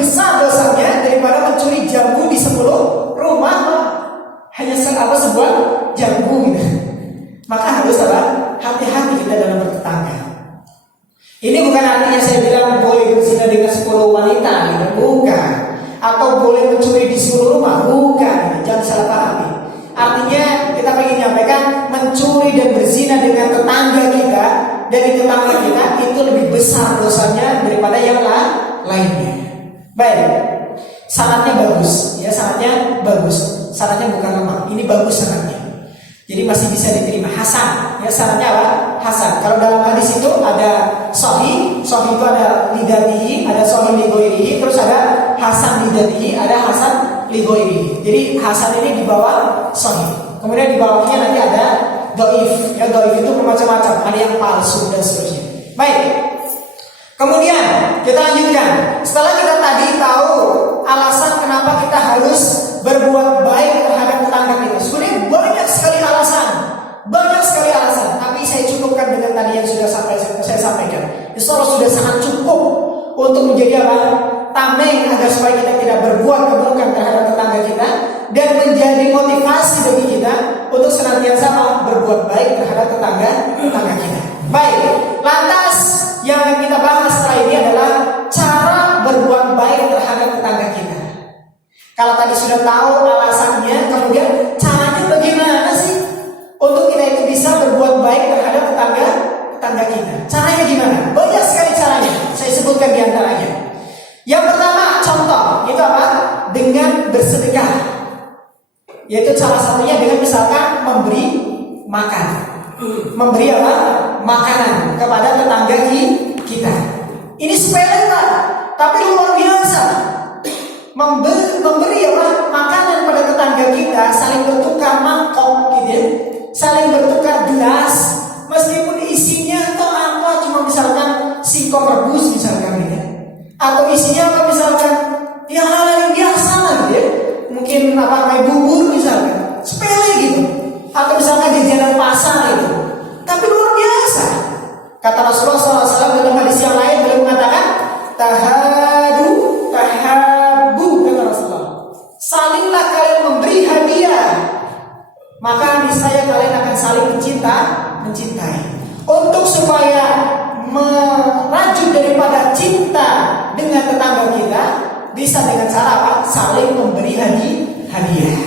besar dosanya daripada mencuri jambu di 10 rumah. Hanya sebuah jambu gitu. Maka harus hati-hati kita dalam bertetangga. Ini bukan artinya saya bilang boleh berzina dengan 10 wanita gitu. Bukan. Atau boleh mencuri di 10 rumah. Bukan. Jangan salah pahami. Artinya kita ingin menyampaikan mencuri dan berzina dengan tetangga kita dari tetangga kita itu lebih besar dosanya daripada yang lainnya. Baik, syaratnya bagus, ya syaratnya bagus, syaratnya bukan lemah, ini bagus syaratnya. Jadi masih bisa diterima, hasan. Ya syaratnya apa? Hasan. Kalau dalam hadis itu ada sahih, sahih itu ada lidatihi, ada sahih lighairihi, terus ada hasan lidatihi, ada hasan lighairihi. Jadi hasan ini di bawah sahih. Kemudian di bawahnya nanti ada dhaif. Ya dhaif itu bermacam-macam, ada yang palsu dan seterusnya. Baik. Kemudian kita lanjutkan. Setelah kita tadi tahu alasan kenapa kita harus berbuat baik terhadap tetangga kita. Sebenarnya banyak sekali alasan, tapi saya cukupkan dengan tadi yang sudah saya sampaikan. Insya Allah sudah sangat cukup untuk menjadi apa? Tameng agar supaya kita tidak berbuat keburukan terhadap tetangga kita dan menjadi motivasi bagi kita untuk senantiasa berbuat baik terhadap tetangga kita. Baik, lantas yang akan kita bahas setelah ini adalah cara berbuat baik terhadap tetangga kita. Kalau tadi sudah tahu alasannya, kemudian caranya bagaimana sih untuk kita itu bisa berbuat baik terhadap tetangga kita? Caranya gimana? Banyak sekali caranya. Saya sebutkan di antaranya. Yang pertama, contoh itu apa? Dengan bersedekah. Yaitu salah satunya dengan misalkan memberi makan. Memberi apa? Makanan kepada tetangga kita. Ini sepele Pak, tapi luar biasa. Memberi apa? Makanan pada tetangga kita, saling bertukar mangkok gitu ya. Saling bertukar gelas, meskipun isinya atau apa cuma misalkan singkong rebus misalkan gitu ya. Atau isinya apa misalkan ya hal yang biasa lah gitu ya. Mungkin apa kayak bubur misalkan, sepele gitu. Atau misalkan di jalan pasar itu. Tapi luar biasa. Kata Rasulullah SAW dalam hadis yang lain beliau mengatakan tahabu kata Rasulullah. Salinglah kalian memberi hadiah, maka niscaya kalian akan saling mencintai. Untuk supaya merajut daripada cinta dengan tetangga kita bisa dengan cara apa? Saling memberi hadiah.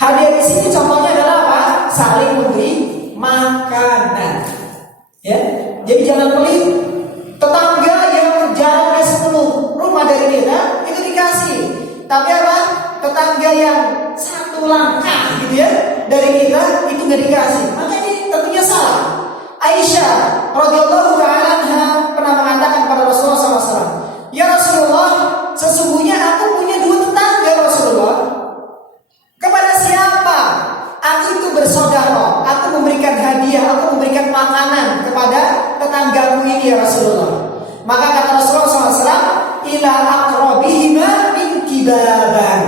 Hadiah di sini contohnya adalah apa? Saling memberi makanan. Ya, jadi jangan pelit. Tetangga yang jaraknya 10 rumah dari kita itu dikasih. Tapi apa? Tetangga yang 1 langkah gitu ya dari kita itu nggak dikasih. Maka ini tentunya salah. Aisyah radhiyallahu taala anha pernah mengatakan kepada Rasulullah SAW, ya Rasulullah, sesungguhnya aku punya 2 tetangga Rasulullah. Kepada siapa aku itu bersaudara, aku memberikan hadiah, aku memberikan makanan kepada tetanggaku ini ya Rasulullah. Maka kata Rasulullah SAW, ila aqrabihima min kibaban.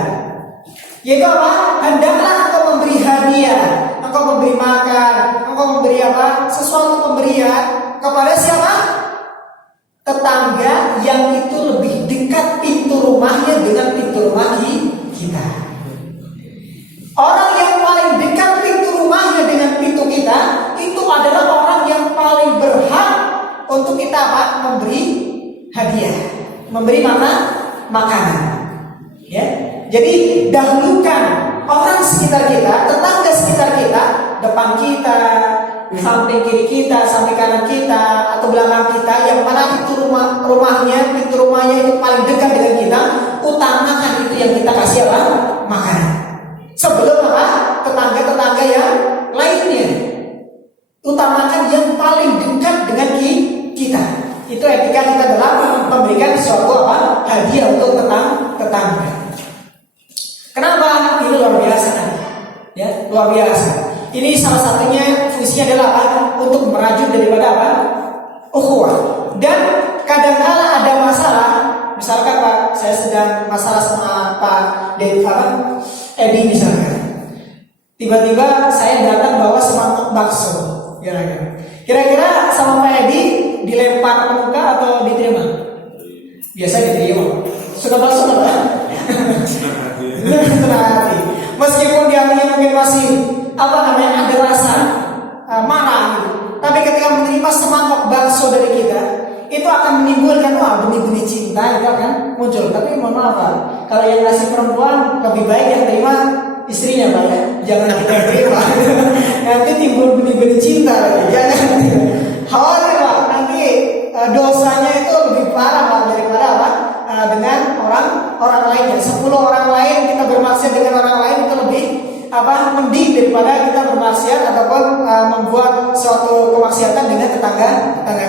Yaitu apa? Hendaklah engkau memberi hadiah, engkau memberi makan, engkau memberi apa? Sesuatu pemberian kepada siapa? Tetangga yang itu lebih dekat pintu rumahnya dengan pintu rumah kita. Orang yang paling dekat pintu rumahnya dengan pintu kita itu adalah orang yang paling berhak untuk kita apa? Memberi hadiah, memberi makanan. Ya, jadi dahulukan orang sekitar kita, tetangga sekitar kita, depan kita, samping kiri kita, samping kanan kita, atau belakang kita, yang mana pintu rumahnya itu paling dekat dengan kita, utamakan itu yang kita kasih apa? Makanan. Sebelum apa? Tetangga-tetangga yang lainnya. Utamakan yang paling dekat dengan kita. Itu etika kita dalam memberikan suatu apa? Hadiah untuk tetangga. Kenapa? Ini luar biasa kan? Ya, luar biasa. Ini salah satunya fungsinya adalah apa? Untuk merajut daripada apa? Ukhuwah. Dan kadang-kala ada masalah. Misalkan Pak, saya sedang masalah sama Pak Edi misalkan. Tiba-tiba saya datang bawa semangkuk bakso. Kira-kira sama Pak Edi dilempar ke muka atau diterima? Biasa diterima. Suka bakso kan? Tenang hati. Meskipun di hatinya mungkin masih ada rasa marah gitu. Tapi ketika menerima semangkuk bakso dari kita, itu akan menimbulkan benih-benih cinta itu akan muncul. Tapi mohon maaf Pak, kalau yang ngasih perempuan lebih baik yang terima istrinya Pak ya. Jangan kita terima. Nanti timbul benih-benih cinta lagi. Jangan. Khawatir Pak, nanti dosanya itu lebih parah Pak daripada apa? Dengan orang lainnya. 10 orang lain kita bermaksiat dengan orang lain itu lebih mending daripada kita bermaksiat ataupun membuat suatu kemaksiatan dengan tetangga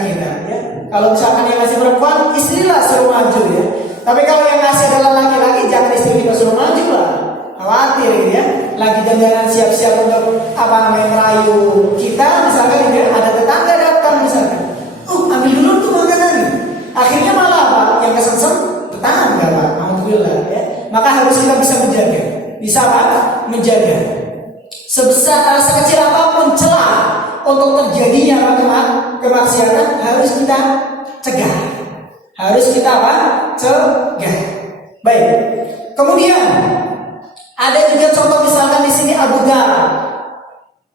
kita ya. Kalau misalkan yang ngasih perempuan, istrilah suruh maju ya. Tapi kalau yang ngasih adalah laki-laki, jangan istri kita suruh maju lah. Khawatir gitu ya. Lagi dandanan siap-siap untuk merayu kita, misalkan gitu ya, ada tetangga datang misalkan. Ambil dulu tuh makanan. Akhirnya malah Pak, yang kesengsem tetangga Pak. Alhamdulillah ya. Maka harus kita bisa menjaga. Bisa Pak? Menjaga. Sekecil apapun celah untuk terjadinya kemaksiatan harus kita cegah. Harus kita cegah. Baik. Kemudian ada juga contoh misalkan di sini Abu Dzar.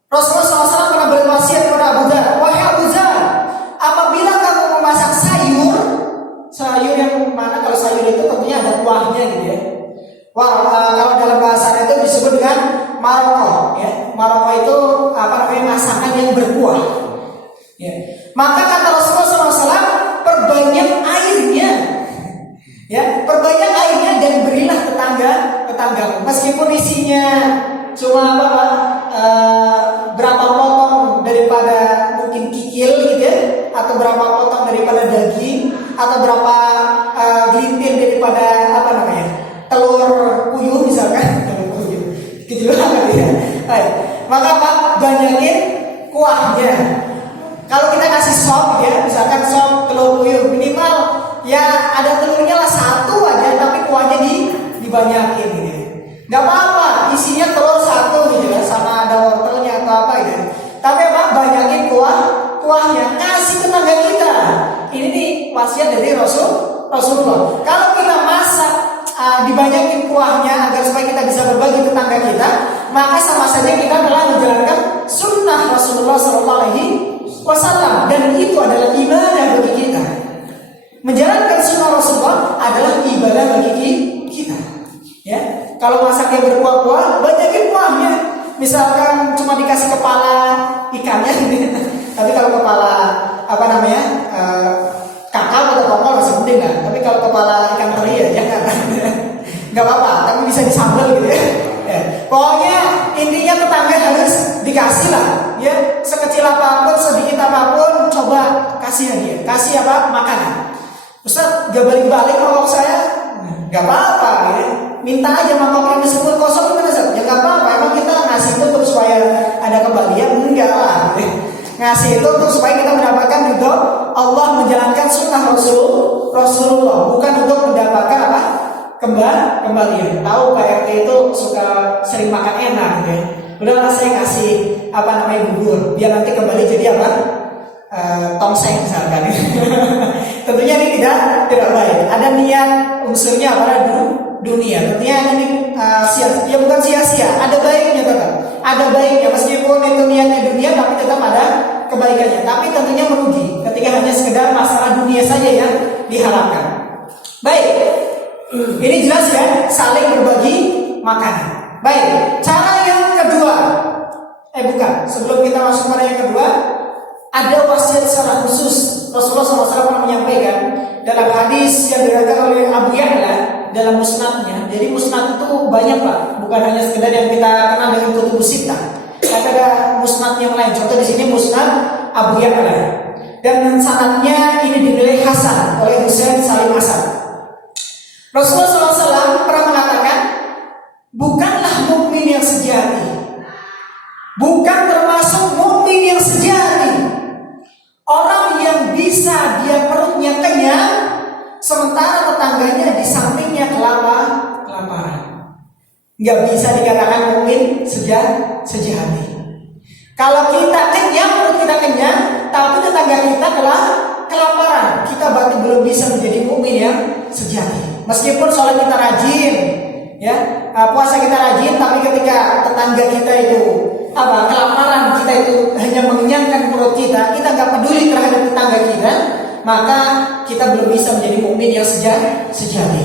Rasulullah SAW pernah berwasiat kepada Abu Dzar, wahai Abu Dzar, apabila kamu memasak sayur yang mana kalau sayur itu tentunya ada kuahnya gitu ya. Kalau dalam bahasa itu disebut dengan maroko ya. Maroko itu masakan yang berkuah. Ya. Maka kata Rasulullah SAW, perbanyak airnya. Ya, perbanyak airnya dan berilah tetangga. Meskipun isinya cuma berapa potong daripada mungkin kikil gitu ya, atau berapa potong daripada daging, atau berapa gelintir daripada telur puyuh misalkan, telur puyuh, gitu banget ya. Baik. Maka banyakin kuahnya. Kalau kita kasih sop ya, misalkan sop telur puyuh minimal ya ada telurnya lah 1 aja, tapi kuahnya dibanyakin gitu. Gak apa-apa, isinya telur 1 gitu ya, sama ada wortelnya atau apa gitu. Tapi banyakin kuahnya, kasih tetangga kita. Ini nih wasiat dari Rasulullah. Kalau kita masak dibanyakin kuahnya agar supaya kita bisa berbagi tetangga kita, maka sama saja kita telah menjalankan sunnah Rasulullah SAW, dan itu adalah ibadah bagi kita. Menjalankan sunnah Rasulullah adalah ibadah bagi kita. Ya, kalau masaknya berkuah-kuah, banyakin kuahnya. Misalkan cuma dikasih kepala ikannya, tapi kalau kepala kakap atau tongkol masih mending kan. Tapi kalau kepala ikan teri ya jangan. Nggak apa-apa, tapi bisa disambal gitu ya. Ya. Pokoknya intinya tetangga harus dikasih lah. Ya, sekecil apapun, sedikit apapun, coba kasih hadiah, kasih makanan. Ustaz, gak balik-balik mangkok saya, gak apa-apa ya. Minta aja mangkoknya meskipun kosong gimana Ustaz? Ya gak apa-apa, emang kita ngasih itu untuk supaya ada kembalian? Enggak lah ya. Ngasih itu untuk supaya kita mendapatkan ridho Allah, menjalankan sunnah Rasulullah, bukan untuk mendapatkan kembalian. Tahu Pak RT itu suka sering makan enak ya. Udahlah saya kasih bubur, biar nanti kembali jadi tongseng misalkan. Tentunya ini tidak baik. Ada niat unsurnya dunia. Tentunya ini sia-sia, bukan sia-sia. Ada baiknya tetap. Ada baiknya meskipun itu niatnya dunia, tapi tetap ada kebaikannya. Tapi tentunya merugi ketika hanya sekedar masalah dunia saja yang diharapkan. Baik. Ini jelas ya, saling berbagi makanan. Baik. Cara yang kedua. Sebelum kita masuk pada yang kedua, ada wasiat secara khusus. Rasulullah SAW pernah menyampaikan dalam hadis yang diriwayatkan oleh Abu Ya'la dalam musnadnya. Jadi musnad itu banyak Pak, bukan hanya sekedar yang kita kenal dengan kutubus sittah. Tapi ada musnad yang lain. Contoh di sini musnad Abu Ya'la. Dan sanadnya ini dinilai hasan oleh Husain Salim Hasan. Rasulullah SAW pernah mengatakan, bukanlah mukmin yang sejati, bukan termasuk mukmin yang sejati orang yang bisa dia perutnya kenyang sementara tetangganya di sampingnya kelaparan. Nggak bisa dikatakan mukmin sejati. Kalau kita kenyang, perut kita kenyang, tapi tetangga kita kelaparan, kita berarti belum bisa menjadi mukmin yang sejati. Meskipun sholat kita rajin, ya, puasa kita rajin, tapi ketika tetangga kita itu kelaparan, kita itu hanya mengenyangkan perut kita nggak peduli terhadap tetangga kita, maka kita belum bisa menjadi mukmin yang sejati.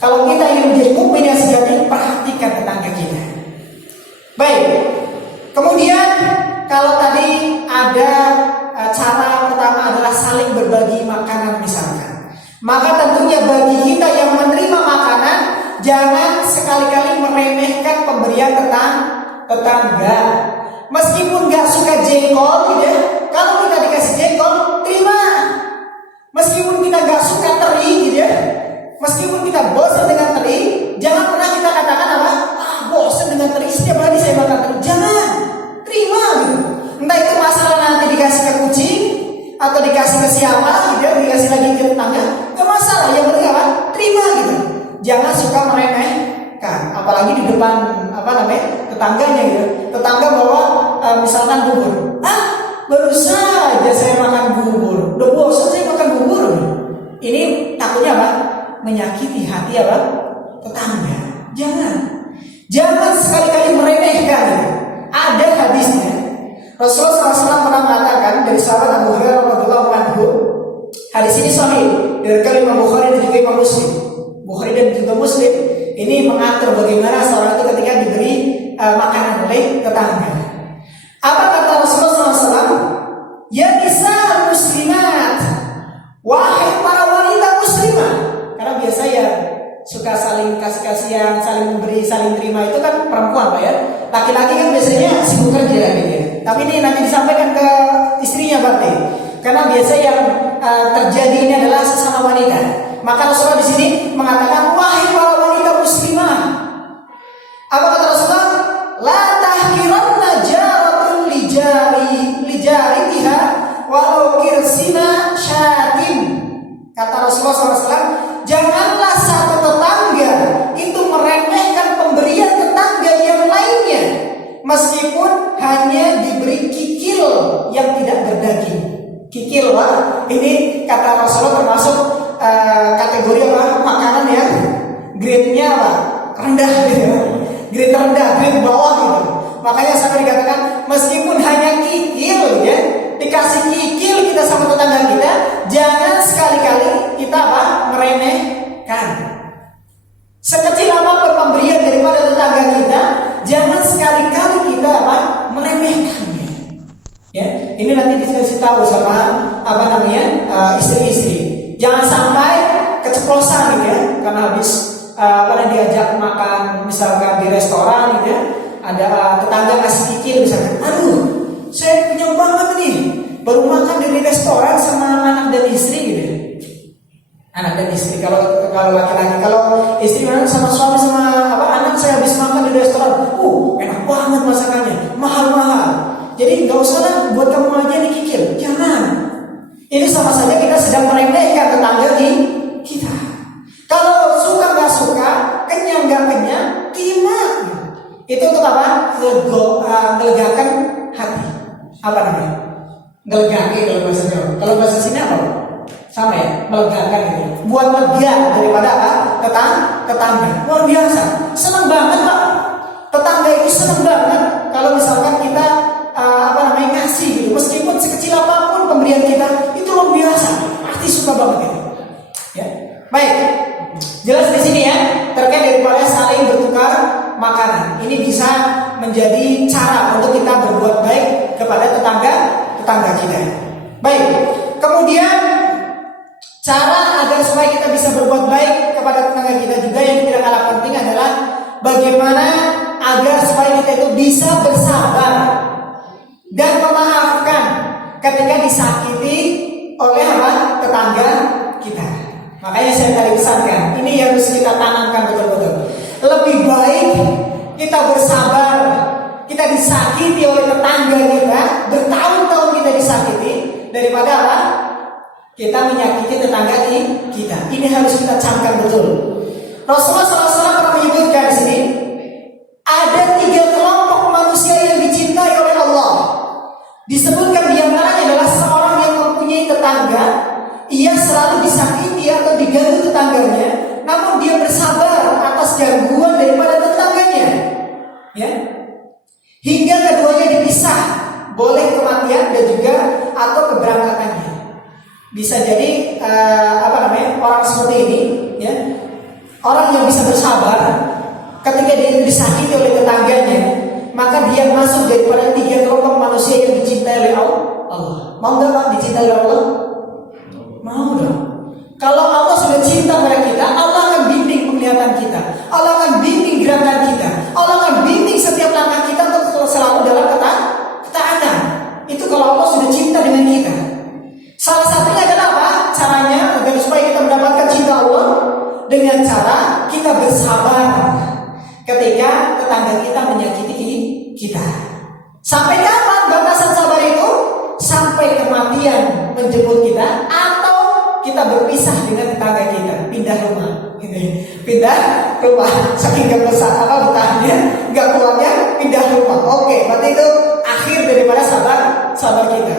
Kalau kita ingin menjadi mukmin yang sejati, perhatikan tetangga kita. Baik. Kemudian kalau tadi ada cara berbagi makanan misalkan. Maka tentunya bagi kita yang menerima makanan, jangan sekali-kali meremehkan pemberian tetangga. Meskipun gak suka jengkol gitu ya, kalau kita dikasih jengkol, terima. Meskipun kita gak suka teri gitu ya, meskipun kita bosan dengan teri, jangan pernah kita katakan apa? Bosan dengan teri, setiap hari saya makan teri. Jangan, terima gitu. Entah itu masalah nanti dikasih ke kucing atau dikasih ke siapa gitu ya, dikasih lagi ke tetangga, gak masalah. Yang penting apa? Terima gitu. Jangan suka meremehkan, apalagi di depan tetangganya gitu. Tetangga bawa misalkan bubur. Baru saja saya makan bubur, udah bosan saya makan bubur. Ini takutnya apa? Menyakiti hati apa? Tetangga. Jangan sekali-kali meremehkan. Ada hadisnya. Rasulullah SAW pernah mengatakan dari sahabat Abu Hurairah radhiyallahu anhu. Hadis ini sahih dari Imam Bukhari dan juga Imam Muslim. Bukhari dan juga Muslim ini mengatur bagaimana seorang itu ketika diberi makanan oleh tetangga. Apa kata Rasulullah SAW? Ya nisa muslimat, wahai para wanita muslimah. Karena biasa ya suka saling kasih-kasihan, saling memberi, saling terima itu kan perempuan Pak ya. Laki-laki kan biasanya sibuk kerja gitu ya. Tapi ini nanti disampaikan ke istrinya berarti. Karena biasa yang terjadi ini adalah sesama wanita. Maka Rasulullah di sini mengatakan wahai para wanita muslimah. Apa kata Rasulullah? La tahkiranna jaratun lijaritiha walau kirsina syatin. Kata Rasulullah SAW, janganlah satu tetangga itu meremehkan pemberian tetangga yang lainnya, meskipun hanya diberi kikil yang tidak berdaging. Kikil Pak, ini kata Rasulullah termasuk kategori apa? Makanan yang grade-nya apa? Rendah gitu. Grade rendah, grade bawah gitu. Makanya sampai dikatakan meskipun hanya kikil ya, dikasih kikil kita sama tetangga kita, jangan sekali-kali kita apa? Meremehkan. Sekecil apapun pemberian daripada tetangga kita, jangan sekali-kali kita apa? Meremehkannya. Ya, ini nanti dikasih tahu sama istri-istri. Jangan sampai keceplosan gitu ya, karena habis diajak makan misalkan di restoran gitu ya, ada tetangga ngasih kikil misalkan, aduh saya kenyang banget nih, baru makan dari restoran sama anak dan istri gitu ya. Anak dan istri, kalau laki-laki, kalau istri sama suami sama anak, saya habis makan di restoran, enak banget masakannya, mahal-mahal, jadi nggak usah lah buat kamu aja dikikil, jangan. Ini sama saja kita sedang meremehkan tetangga kita. Kalau suka nggak suka, kenyang nggak kenyang, terima. Itu untuk apa? Ngelegakan hati. Apa namanya? Ngelegaki kalau bahasa Jawa. Kalau bahasa sini apa? Sama ya, melegakan gitu. Buat lega daripada apa? Tetangga. Luar biasa. Senang banget Pak. Tetangga itu senang banget kalau misalkan kita ngasih gitu. Meskipun sekecil apapun pemberian kita, itu luar biasa. Pasti suka banget gitu. Ya. Baik. Jelas di sini ya, terkait daripada saling bertukar makanan. Ini bisa menjadi cara untuk kita berbuat baik kepada tetangga kita. Baik. Kemudian cara agar supaya kita bisa berbuat baik kepada tetangga kita juga yang tidak kalah penting adalah bagaimana agar supaya kita itu bisa bersabar dan memaafkan ketika disakiti oleh tetangga kita. Makanya saya tadi pesankan, ini harus kita tanamkan betul-betul. Lebih baik kita bersabar, kita disakiti oleh tetangga kita, bertahun-tahun kita disakiti, daripada apa? Kita menyakiti tetangga kita. Ini harus kita camkan betul. Rasulullah SAW pernah menyebutkan di sini, ada 3 kelompok manusia yang dicintai oleh Allah. Disebutkan diantaranya adalah seorang yang mempunyai tetangga, ia selalu disakiti atau diganggu tetangganya, namun dia bersabar atas gangguan daripada tetangganya, ya, hingga keduanya dipisah, boleh kematian dan juga atau keberangkatannya. Bisa jadi orang seperti ini, ya, orang yang bisa bersabar ketika dia disakiti oleh tetangganya, maka dia masuk daripada 3 kelompok manusia yang dicintai oleh Allah. Mau nggak Pak dicintai oleh Allah? Kalau Allah sudah cinta pada kita, Allah akan bimbing penglihatan kita, Allah akan bimbing gerakan kita, Allah akan bimbing setiap langkah kita untuk selalu dalam ketaatan. Itu kalau Allah sudah cinta dengan kita. Salah satunya adalah apa? Caranya agar supaya kita mendapatkan cinta Allah dengan cara kita bersabar ketika tetangga kita menyakiti kita. Sampai kapan batasan sabar itu? Sampai kematian menjemput kita atau kita berpisah dengan tetangga kita, pindah rumah, pindah rumah, saking gak besar apa betahnya, gak kuatnya, pindah rumah. Oke, berarti itu akhir daripada sabar kita.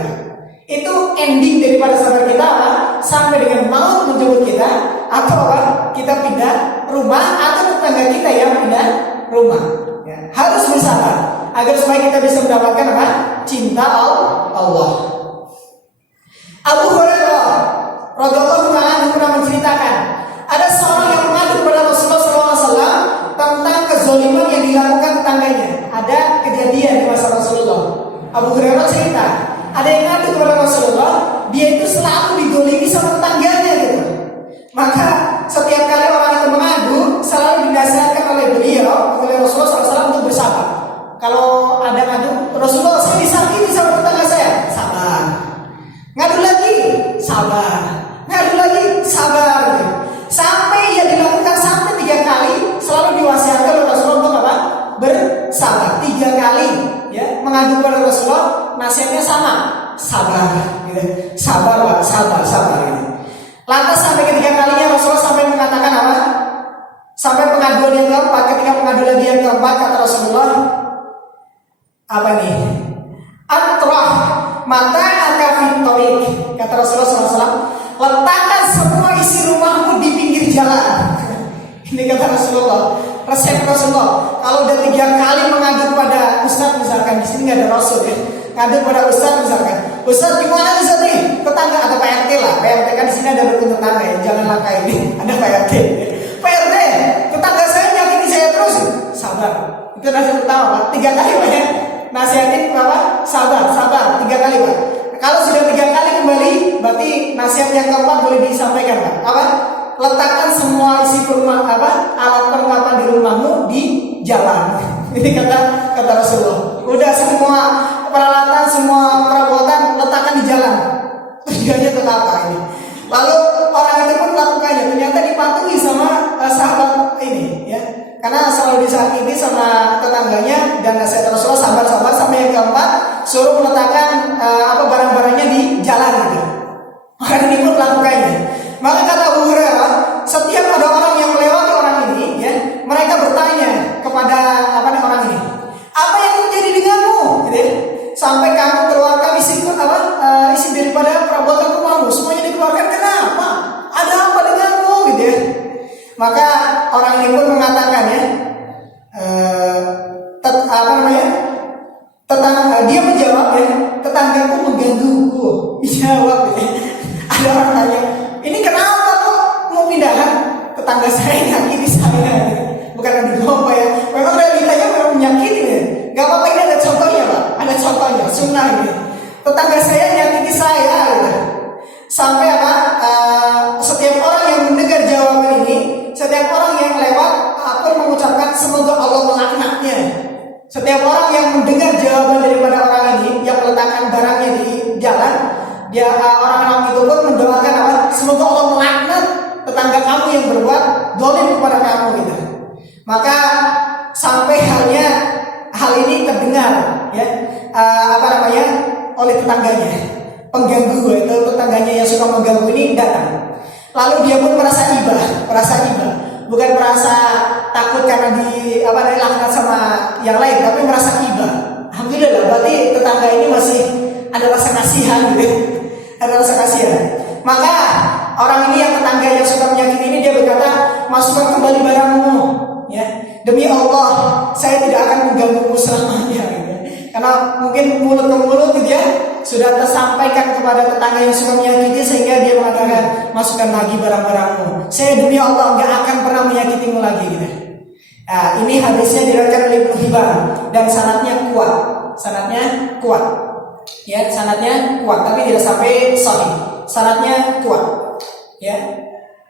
Itu ending daripada sabar kita apa? Sampai dengan maut menjemput kita, atau apa? Kita pindah rumah, atau tetangga kita yang pindah rumah. Ya, harus bersabar agar supaya kita bisa mendapatkan apa? Cinta Allah. Abu Hurairah radhiyallahu ta'ala pernah menceritakan, ada seorang yang mengadu kepada Rasulullah SAW tentang kezaliman yang dilakukan tetangganya. Ada kejadian di masa Rasulullah. Abu Hurairah cerita, ada yang mengadu kepada Rasulullah, dia itu selalu didolimi sama tetangganya gitu. Maka setiap kali orang itu mengadu, selalu dinasihatkan oleh beliau, oleh Rasulullah SAW untuk bersabar. Kalau ada ngadu, Rasulullah, saya disakiti sama tetangga saya, sabar. Ngadu lagi, sabar. Ngadu lagi, sabar. Sampai ya dilakukan sampai 3 kali, selalu diwasiatkan oleh Rasulullah untuk apa? Bersabar. 3 kali ya mengadu kepada Rasulullah, nasihatnya sama, sabar. Gitu. Sabar, Pak, sabar. Gitu. Lantas sampai ketiga kalinya Rasulullah sampai mengatakan apa? Sampai pengaduan yang keempat, ketika pengadu lagi yang keempat, kata Rasulullah, apa nih? Atrah mata akafit torik, kata Rasulullah SAW, letakkan semua isi rumahmu di pinggir jalan. Ini kata Rasulullah, resep Rasulullah. Kalau udah 3 kali mengadu kepada Ustaz, misalkan di sini nggak ada Rasul ya, ngadu kepada Ustaz misalkan, Ustaz gimana Ustaz nih? Tetangga atau Pak RT lah, Pak RT kan di sini ada rukun tetangga ya, jangan langkai ini, ada Pak RT. Pak RT, tetangga saya nyakiti saya terus, sabar. Itu nasihat pertama, Pak. 3 kali Pak ya. Nasihatin apa? Sabar, 3 kali Pak. Kalau sudah 3 kali kembali, berarti nasihat yang keempat boleh disampaikan Pak. Apa? Letakkan semua isi rumah apa? Alat perlengkapan di rumahmu di jalan. Ini kata Rasulullah. Udah semua peralatan, semua perabotan letakkan di jalan. Tujuannya untuk apa ini? Lalu orang itu pun melakukannya. Ternyata dipatuhi sama sahabat ini, ya. Karena selalu disakiti sama tetangganya dan nasihat Rasulullah sabar. Sampai yang keempat suruh meletakkan barang-barangnya di jalan gitu. Orang ini pun melakukannya. Maka kata Abu Hurairah, setiap ada orang yang melewati orang ini, ya, mereka bertanya kepada orang ini, apa yang terjadi denganmu? Gitu ya. Sampai kamu keluarkan isi daripada perabotan rumahmu, semuanya dikeluarkan, kenapa? Ada apa denganmu? Gitu ya. Maka orang ini pun mengatakan ya, dia menjawab ya, tetanggaku menggangguku. Dijawab ya. Ada orang tanya, ini kenapa kok mau pindahan? Tetangga saya nyakiti saya. Bukan ada apa ya. Memang realitanya memang menyakiti ya. Gak apa-apa, ini ada contohnya Pak. Ada contohnya, sunnah ini. Tetangga saya nyakiti saya gitu. Sampai setiap orang yang mendengar jawaban ini, setiap orang yang lewat pun mengucapkan semoga Allah melaknatnya. Setiap orang yang mendengar jawaban daripada orang ini yang meletakkan barangnya di jalan, orang-orang itu pun mendoakan semoga Allah melaknat tetangga kamu yang berbuat dolim kepada kamu gitu. Maka sampai hal ini terdengar ya oleh tetangganya, pengganggu itu tetangganya yang suka mengganggu ini datang. Lalu dia pun merasa iba, bukan merasa takut karena laknat sama yang lain, tapi merasa iba. Alhamdulillah, berarti tetangga ini masih ada rasa kasihan gitu. Ada rasa kasihan. Maka orang ini yang tetangga yang suka menyakiti ini, dia berkata, masukkan kembali barangmu, ya. Demi Allah, saya tidak akan mengganggumu selamanya. Gitu. Karena mungkin mulut ke mulut gitu ya, sudah tersampaikan kepada tetangga yang suka menyakiti, sehingga dia mengatakan, masukkan lagi barang-barangmu. Saya demi Allah nggak akan pernah menyakitimu lagi. Gitu. Nah, ini hadisnya diriwayatkan oleh Ibnu Hibban dan sanadnya kuat. Ya, sanadnya kuat, tapi tidak sampai sahih. Sanadnya kuat. Ya,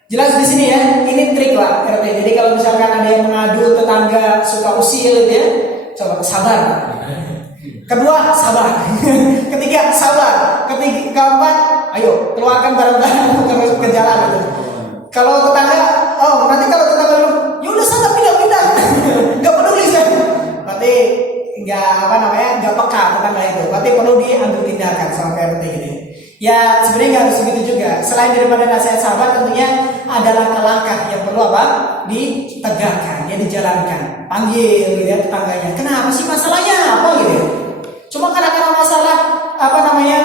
jelas di sini ya. Ini trik Pak RT. Jadi kalau misalkan ada yang mengadu tetangga suka usil gitu ya, coba sabar. Kedua, sabar. Ketiga, sabar. Keempat, ayo keluarkan barang-barang ke jalan gitu. Kalau tetangga, nanti kalau tetangga bilang, ya udah sana pindah-pindah, nggak peduli saya. Berarti nggak peka tetangga itu. Berarti perlu diambil tindakan sama PRT gitu. Ya sebenarnya nggak harus begitu juga. Selain daripada nasihat sahabat, tentunya ada langkah-langkah yang perlu ditegakkan, ya dijalankan. Panggil gitu ya tetangganya. Kenapa sih masalahnya apa gitu? Cuma karena masalah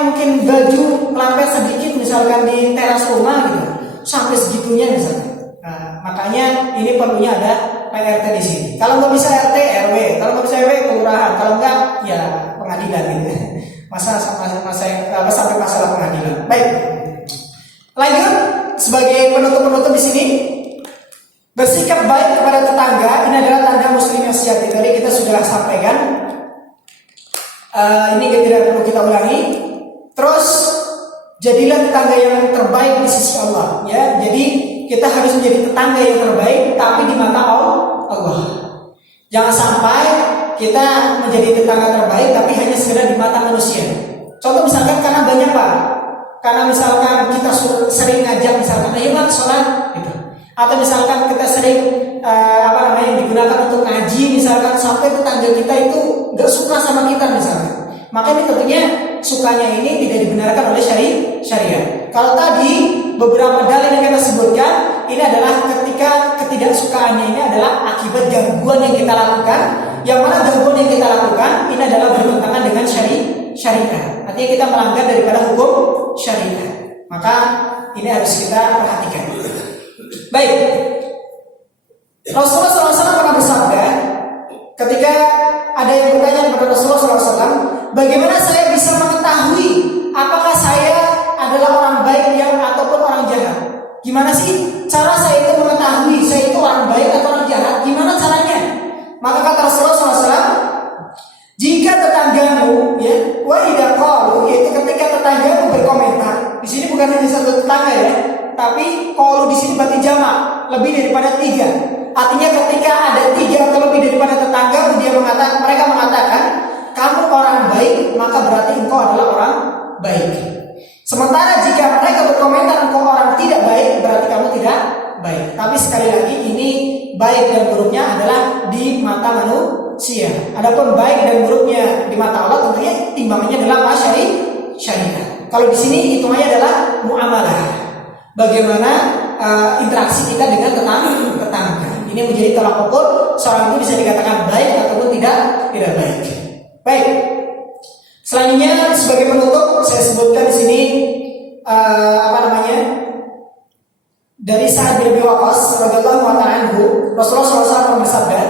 mungkin baju melempar sedikit misalkan di teras rumah gitu, sampai segitunya misalnya. Nah, makanya ini perlunya ada PRT di sini. Kalau nggak bisa RT, RW. Kalau nggak bisa RW, kelurahan. Kalau nggak, ya pengadilan gitu. Sampai masalah pengadilan. Baik. Lanjut sebagai penutup di sini, bersikap baik kepada tetangga ini adalah tanda muslim yang sejati. Tadi kita sudah sampaikan. Ini tidak perlu kita ulangi. Terus jadilah tetangga yang terbaik di sisi Allah. Ya, jadi kita harus menjadi tetangga yang terbaik, tapi di mata Allah. Jangan sampai kita menjadi tetangga terbaik, tapi hanya sekedar di mata manusia. Contoh misalkan karena banyak Pak, karena misalkan kita sering ngajak misalkan, ayo Pak sholat, gitu. Atau misalkan kita sering digunakan untuk ngaji, misalkan sampai tetangga kita itu nggak suka sama kita misalkan. Maka ini tentunya sukanya ini tidak dibenarkan oleh syariat. Kalau tadi beberapa dalil yang kita sebutkan, ini adalah ketika ketidaksukaannya ini adalah akibat gangguan yang kita lakukan. Yang mana gangguan yang kita lakukan ini adalah bertentangan dengan syariat. Artinya kita melanggar daripada hukum syariat. Maka ini harus kita perhatikan. Baik. Rasulullah SAW pernah bersabda, ketika ada yang bertanya kepada Rasulullah SAW, bagaimana saya bisa mengetahui apakah saya adalah orang baik ataupun orang jahat? Gimana sih cara saya itu mengetahui saya itu orang baik atau orang jahat? Gimana caranya? Maka kata Rasulullah SAW, jika tetanggamu, ya, wa idza qalu, yaitu ketika tetanggamu berkomentar, di sini bukan hanya satu tetangga ya, tapi qalu di sini berarti jamak, lebih daripada 3. Artinya ketika ada 3 atau lebih daripada tetangga, mereka mengatakan kamu orang baik, maka berarti engkau adalah orang baik. Sementara jika mereka berkomentar engkau orang tidak baik, berarti kamu tidak baik. Tapi sekali lagi ini baik dan buruknya adalah di mata manusia. Adapun baik dan buruknya di mata Allah tentunya timbangannya adalah syariat. Kalau di sini hitungannya adalah muamalah. Bagaimana interaksi kita dengan tetangga. Ini menjadi tolak ukur seorang itu bisa dikatakan baik ataupun tidak baik. Baik. Selanjutnya sebagai penutup saya sebutkan di sini dari Sa'ad bin Abi Waqqas radhiyallahu anhu, Rasulullah SAW bersabda,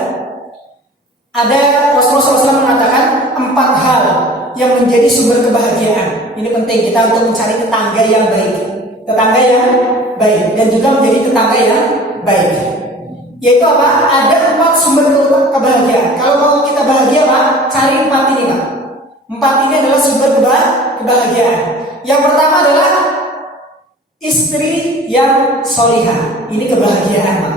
Rasulullah SAW mengatakan 4 hal yang menjadi sumber kebahagiaan. Ini penting kita untuk mencari tetangga yang baik dan juga menjadi tetangga yang baik. Yaitu apa? Ada 4 sumber kebahagiaan. Kalau mau kita bahagia Pak, cari 4 ini Pak. 4 ini adalah sumber kebahagiaan. Yang pertama adalah istri yang solihah. Ini kebahagiaan Pak.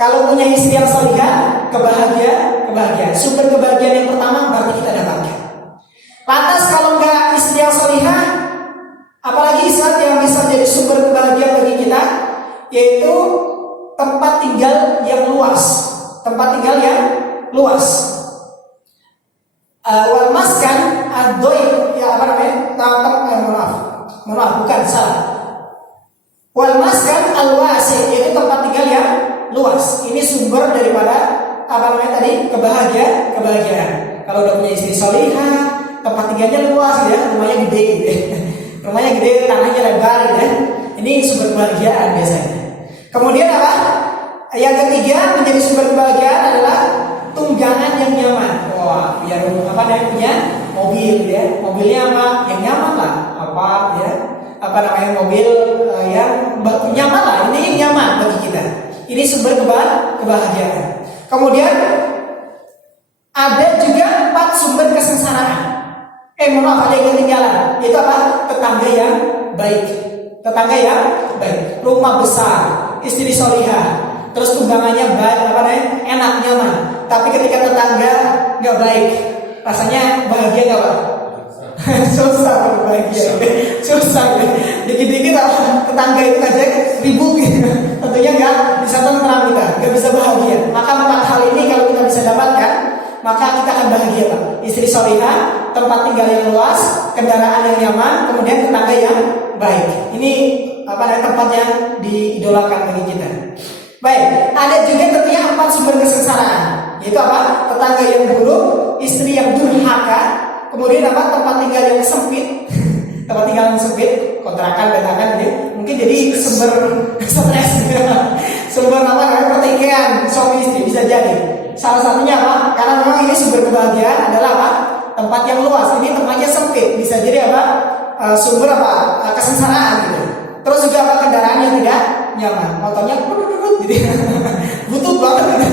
Kalau punya istri yang solihah, kebahagiaan. Sumber kebahagiaan yang pertama berarti kita dapatkan. Lantas kalau enggak istri yang solihah, apalagi saat yang bisa jadi sumber kebahagiaan bagi kita, yaitu tempat tinggal yang luas. Wal maskan ad-doy, Wal maskan al-wasi, yaitu tempat tinggal yang luas. Ini sumber daripada kebahagiaan. Kalau udah punya istri solihah, tempat tinggalnya luas ya, rumahnya gede gitu ya. Rumahnya gede, tanahnya lebar gitu ya. Ini sumber kebahagiaan biasanya. Kemudian apa? Yang ketiga menjadi sumber kebahagiaan adalah tunggangan yang nyaman. Wah, biar punya mobil ya. Mobilnya apa? Yang nyaman lah. Mobil yang nyaman lah. Ini yang nyaman bagi kita. Ini sumber kebahagiaan. Kemudian ada juga 4 sumber kesengsaraan. Ada yang ketinggalan. Yaitu apa? Tetangga yang baik. tetangga yang baik, rumah besar, istri solihah, terus tunggangannya baik, enak, nyaman. Tapi ketika tetangga nggak baik, rasanya bahagia nggak Pak? Susah bahagia, susah. Dikit-dikit tetangga itu aja ribut gitu. Tentunya nggak bisa tenang kita, nggak bisa bahagia. Maka 4 hal ini kalau kita bisa dapatkan, maka kita akan bahagia Pak. Istri solihah, tempat tinggal yang luas, kendaraan yang nyaman, kemudian tetangga yang baik. Ini tempat yang diidolakan bagi kita. Baik, ada juga tentunya 4 sumber kesengsaraan, yaitu apa? Tetangga yang buruk, istri yang durhaka, kemudian tempat tinggal yang sempit, tempat tinggal yang sempit, kontrakan, betakan, mungkin jadi sumber stres, sumber pertikaian suami istri bisa jadi. Salah satunya apa? Karena memang ini sumber kebahagiaan adalah apa? Tempat yang luas. Ini tempatnya sempit, bisa jadi apa? Sumber kesengsaraan gitu. Terus juga kendaraan yang tidak nyaman, motornya gitu. Butuh banget gitu.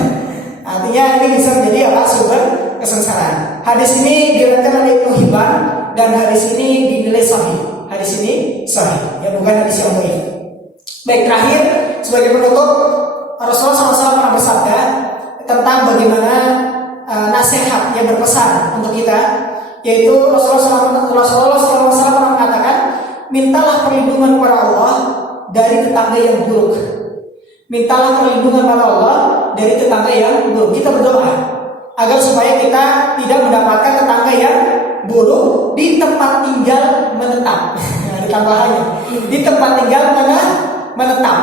Artinya ini bisa menjadi sumber kesengsaraan. Hadis ini diriwayatkan oleh Ibnu Hibban dan hadis ini dinilai sahih. Hadis ini sahih, ya bukan hadis yang baik. Baik, terakhir sebagai penutup, Rasulullah SAW pernah bersabda tentang bagaimana nasihat yang berpesan untuk kita, yaitu Rasulullah SAW pernah mengatakan, mintalah perlindungan kepada Allah dari tetangga yang buruk. Mintalah perlindungan kepada Allah dari tetangga yang buruk. Kita berdoa agar supaya kita tidak mendapatkan tetangga yang buruk di tempat tinggal menetap. Ada tambahannya, di tempat tinggal menetap.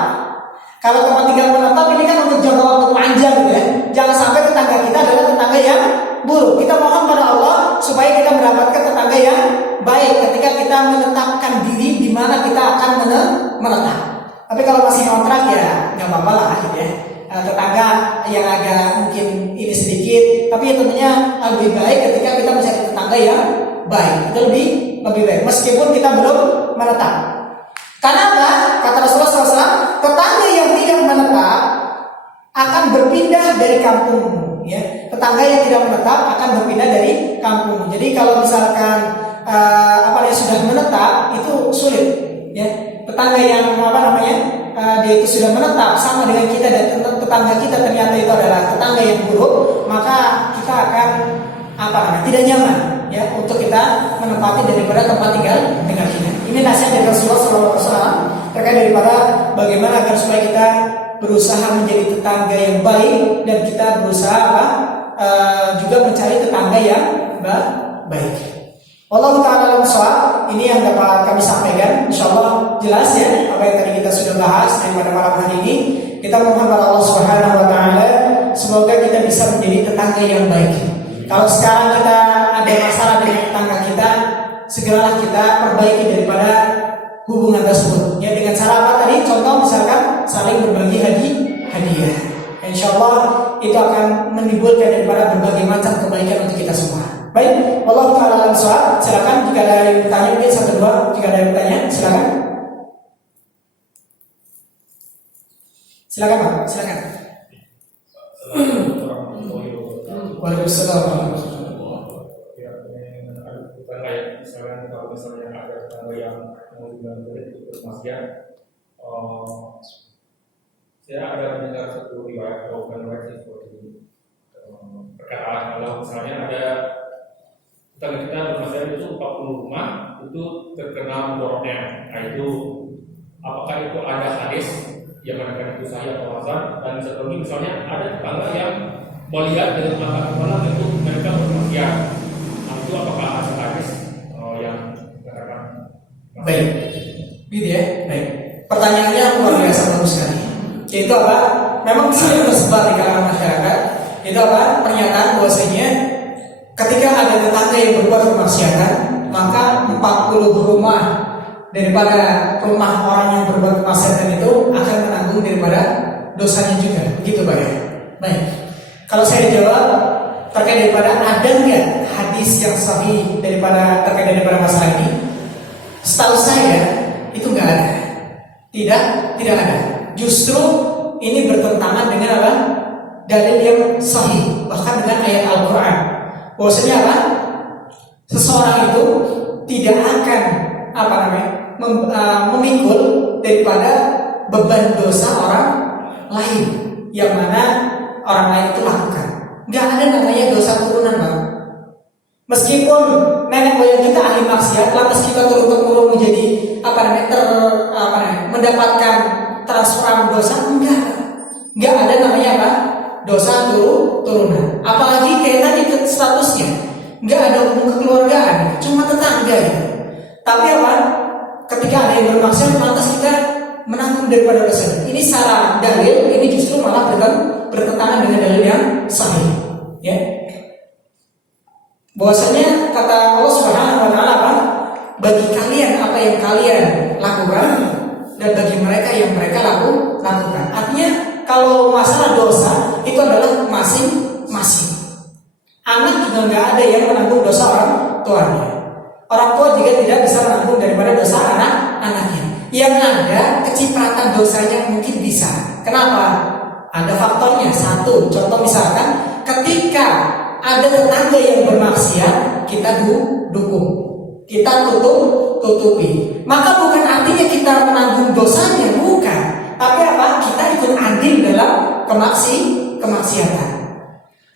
Kalau tempat tinggal menetap ini kan untuk jangka waktu panjang gitu ya. Jangan sampai tetangga kita adalah tetangga yang buruk. Kita mohon pada Allah supaya kita mendapatkan tetangga yang baik ketika kita menetapkan diri di mana kita akan menetap. Tapi kalau masih kontrak ya nggak apa-apa lah gitu ya. Tetangga yang agak mungkin ini sedikit, tapi ya tentunya lebih baik ketika kita mencari tetangga yang baik. Itu lebih baik meskipun kita belum menetap. Karena apa? Kata Rasulullah SAW, tetangga yang tidak menetap akan berpindah dari kampungmu. Ya, tetangga yang tidak menetap akan berpindah dari kampungmu. Jadi kalau misalkan sudah menetap itu sulit. Ya, tetangga yang dia itu sudah menetap sama dengan kita dan tetangga kita ternyata itu adalah tetangga yang buruk, maka kita akan tidak nyaman ya untuk kita menempati daripada tempat tinggal kita. Ini nasihat dari Rasulullah SAW terkait daripada bagaimana agar supaya kita berusaha menjadi tetangga yang baik dan kita berusaha juga mencari tetangga yang baik. Wallahu ta'ala alam shawab. Ini yang dapat kami sampaikan. Insyaallah jelas ya apa yang tadi kita sudah bahas pada malam hari ini. Kita mohon kepada Allah Subhanahu wa taala semoga kita bisa menjadi tetangga yang baik. Kalau sekarang kita ada masalah dengan tetangga kita, segeralah kita perbaiki daripada hubungan tersebut. Ya dengan cara apa tadi? Contoh misalkan saling berbagi hadiah. Insyaallah itu akan menimbulkan daripada berbagai macam kebaikan untuk kita semua. Baik, wallahu ta'ala alam shawab. Silakan jika ada yang bertanya, mungkin 1-2 jika ada yang bertanya, silakan. Silakan Pak, silakan. Waalaikumsalam. Misalnya kalau ada tetangga yang mau dibantu untuk masjid, saya ada mendengar satu riwayat atau riwayat seperti perkataan kalau misalnya ada tetangga kita bermasalah itu 40 rumah itu terkena mudorotnya. Nah itu apakah itu ada hadis yang menekan itu saya atau Hasan? Dan satu lagi misalnya ada tetangga yang melihat dengan mata kepala itu mereka bermaksiat. Nah itu apakah ada hadis yang mengatakan? Baik, gitu ya. Baik. Pertanyaannya luar biasa bagus sekali. Yaitu apa? Memang sering tersebar di kalangan masyarakat. Itu apa? Pernyataan bahwasanya ketika ada tetangga yang berbuat kemaksiatan, maka 40 rumah daripada rumah orang yang berbuat kemaksiatan itu akan menanggung daripada dosanya juga. Begitu Pak ya? Baik. Kalau saya jawab terkait daripada ada nggak hadis yang sahih terkait daripada masalah ini? Setahu saya itu nggak ada. Tidak ada. Justru ini bertentangan dengan apa? Dalil yang sahih, bahkan dengan ayat Al-Quran. Bahwasanya apa? Seseorang itu tidak akan memikul daripada beban dosa orang lain yang mana orang lain itu lakukan. Gak ada namanya dosa turunan, Bang. Meskipun nenek moyang kita ahli maksiat, lantas kita turun-temurun menjadi mendapatkan transferan dosa, enggak ada namanya apa? Dosa turunan. Apalagi kayak tadi statusnya, enggak ada hubungan kekeluargaan, cuma tetangga ya. Tapi apa? Ketika ada yang bermaksiat, lantas kita menanggung daripada dosa. Ini secara dalil, ini justru malah bertentangan dengan dalil yang sahih. Ya. Bahwasanya kata Allah Subhanahu wa taala apa? Bagi kalian apa yang kalian lakukan dan bagi mereka yang mereka lakukan. Artinya kalau masalah dosa itu adalah masing-masing. Anak juga nggak ada yang menanggung dosa orang tuanya. Orang tua juga tidak bisa menanggung daripada dosa anak-anaknya. Yang ada kecipratan dosanya mungkin bisa. Kenapa? Ada faktornya. Satu, contoh misalkan ketika ada tetangga yang bermaksiat, kita dukung, kita tutupi. Maka bukan artinya kita menanggung dosanya, bukan. Tapi apa? Kita ikut andil dalam kemaksiatan.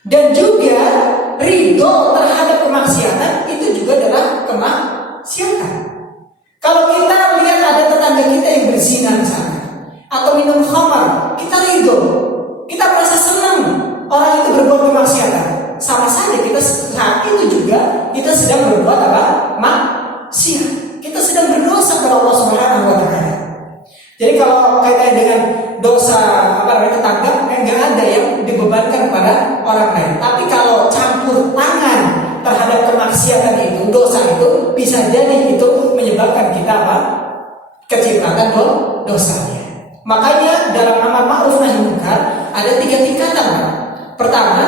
Dan juga ridho terhadap kemaksiatan itu juga adalah kemaksiatan. Kalau kita lihat ada tetangga kita yang berzina misalnya, atau minum khamar, kita ridho, kita merasa senang orang itu berbuat kemaksiatan. Sama saja kita saat itu juga kita sedang berbuat apa? Maksiat. Kita sedang berdosa kepada Allah Subhanahu wa taala. Jadi kalau kaitannya dengan dosa tetangga, enggak ada yang dibebankan kepada orang lain. Tapi kalau campur tangan terhadap kemaksiatan itu, dosa itu bisa jadi itu menyebabkan kita apa? Kecipratan dosanya. Makanya dalam amar ma'ruf nahi munkar ada 3 tingkatan. Pertama,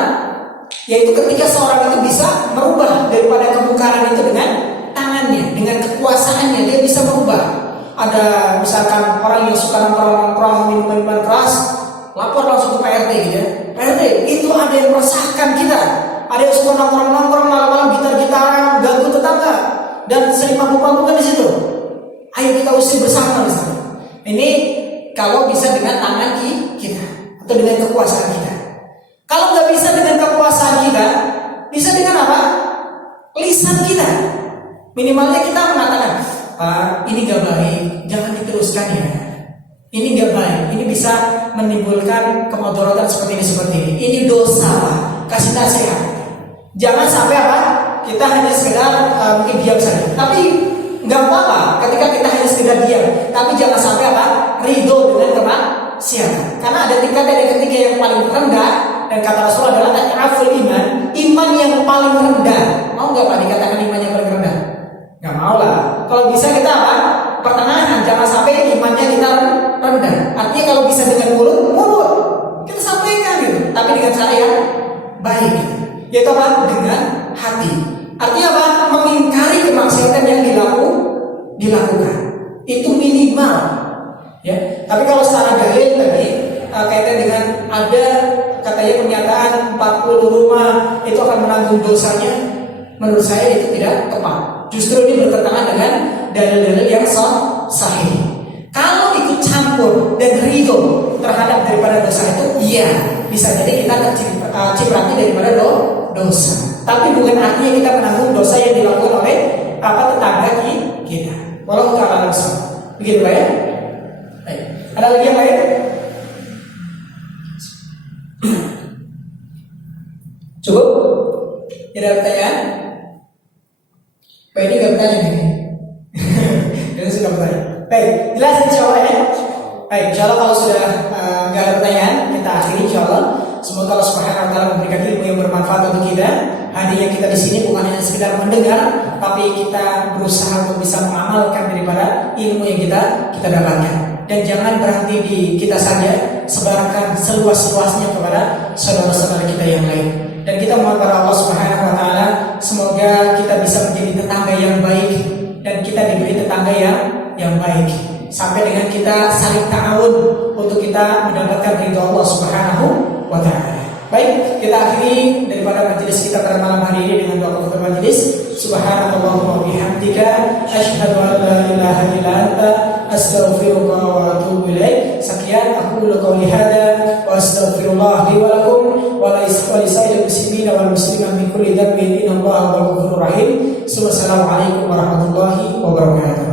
yaitu ketika seorang itu bisa merubah daripada kemungkaran itu dengan tangannya, dengan kekuasaannya dia bisa merubah. Ada misalkan orang yang suka nongkrong minum-minuman keras, lapor langsung ke PRT gitu ya. PRT, itu ada yang meresahkan kita. Ada yang suka nongkrong malam-malam gitar-gitaran, ganggu tetangga dan sering mabuk-mabukan di situ. Ayo kita usir bersama misalnya. Ini kalau bisa dengan tangan kita atau dengan kekuasaan kita. Kalau nggak bisa dengan kekuasaan kita, bisa dengan apa? Lisan kita. Minimalnya kita mengatakan, Pak, ini nggak baik, jangan diteruskan ya. Ini nggak baik, ini bisa menimbulkan kemudaratan seperti ini. Ini dosa, Pak. Kasih nasihat. Jangan sampai apa? Kita hanya sekedar mungkin diam saja. Tapi nggak apa-apa ketika kita hanya sekedar diam. Tapi jangan sampai apa? Ridho dengan kemaksiatan. Karena ada tingkatan yang ketiga yang paling rendah. Dan kata Rasul adalah ta'aful iman yang paling rendah. Mau nggak Pak dikatakan iman yang paling rendah? Nggak mau lah. Kalau bisa kita apa? Pertengahan, jangan sampai imannya kita rendah. Artinya kalau bisa dengan mulut kita sampaikan gitu. Tapi dengan cara yang baik. Yaitu apa? Dengan hati. Artinya apa? Mengingkari kemaksiatan yang dilakukan. Itu minimal. Ya. Tapi kalau secara dalil tadi kaitan dengan ada katanya pernyataan 40 rumah itu akan menanggung dosanya, menurut saya itu tidak tepat. Justru ini bertentangan dengan dalil-dalil yang sahih. Kalau ikut campur dan ridho terhadap daripada dosa itu, iya bisa jadi kita terciprati daripada dosa. Tapi bukan artinya kita menanggung dosa yang dilakukan oleh tetangga kita. Walau ta'ala langsung. Begitu Pak ya? Baik. Ada lagi yang lain? Cukup? Tidak ada pertanyaan? Pak ini gak bertanya nih. Dia suka bertanya. Baik, jelas insyaallah ya. Baik, insyaallah kalau sudah gak ada pertanyaan, kita akhiri insyaallah. Semoga Allah Subhanahu wa taala memberikan ilmu yang bermanfaat untuk kita. Hadirnya kita di sini bukan hanya sekedar mendengar, tapi kita berusaha untuk bisa mengamalkan daripada ilmu yang kita dapatkan. Dan jangan berhenti di kita saja, sebarkan seluas-luasnya kepada saudara-saudara kita yang lain. Dan kita mohon kepada Allah Subhanahu wa taala semoga kita bisa menjadi tetangga yang baik dan kita diberi tetangga yang baik sampai dengan kita saling ta'awun untuk kita mendapatkan ridha Allah Subhanahu wa taala. Baik, kita akhiri daripada majelis kita pada malam hari ini dengan doa penutup majelis. Subhanallahumma wa bihamdika asyhadu an la ilaha illa anta astaghfiruka wa atubu ilaik. Sekian aku qouli hada wa astaghfirullah li wa lakum wa lisa'il muslimin wal muslimat min kulli dhanbin innallaha ghafurur rahim. Wassalamualaikum warahmatullahi wabarakatuh.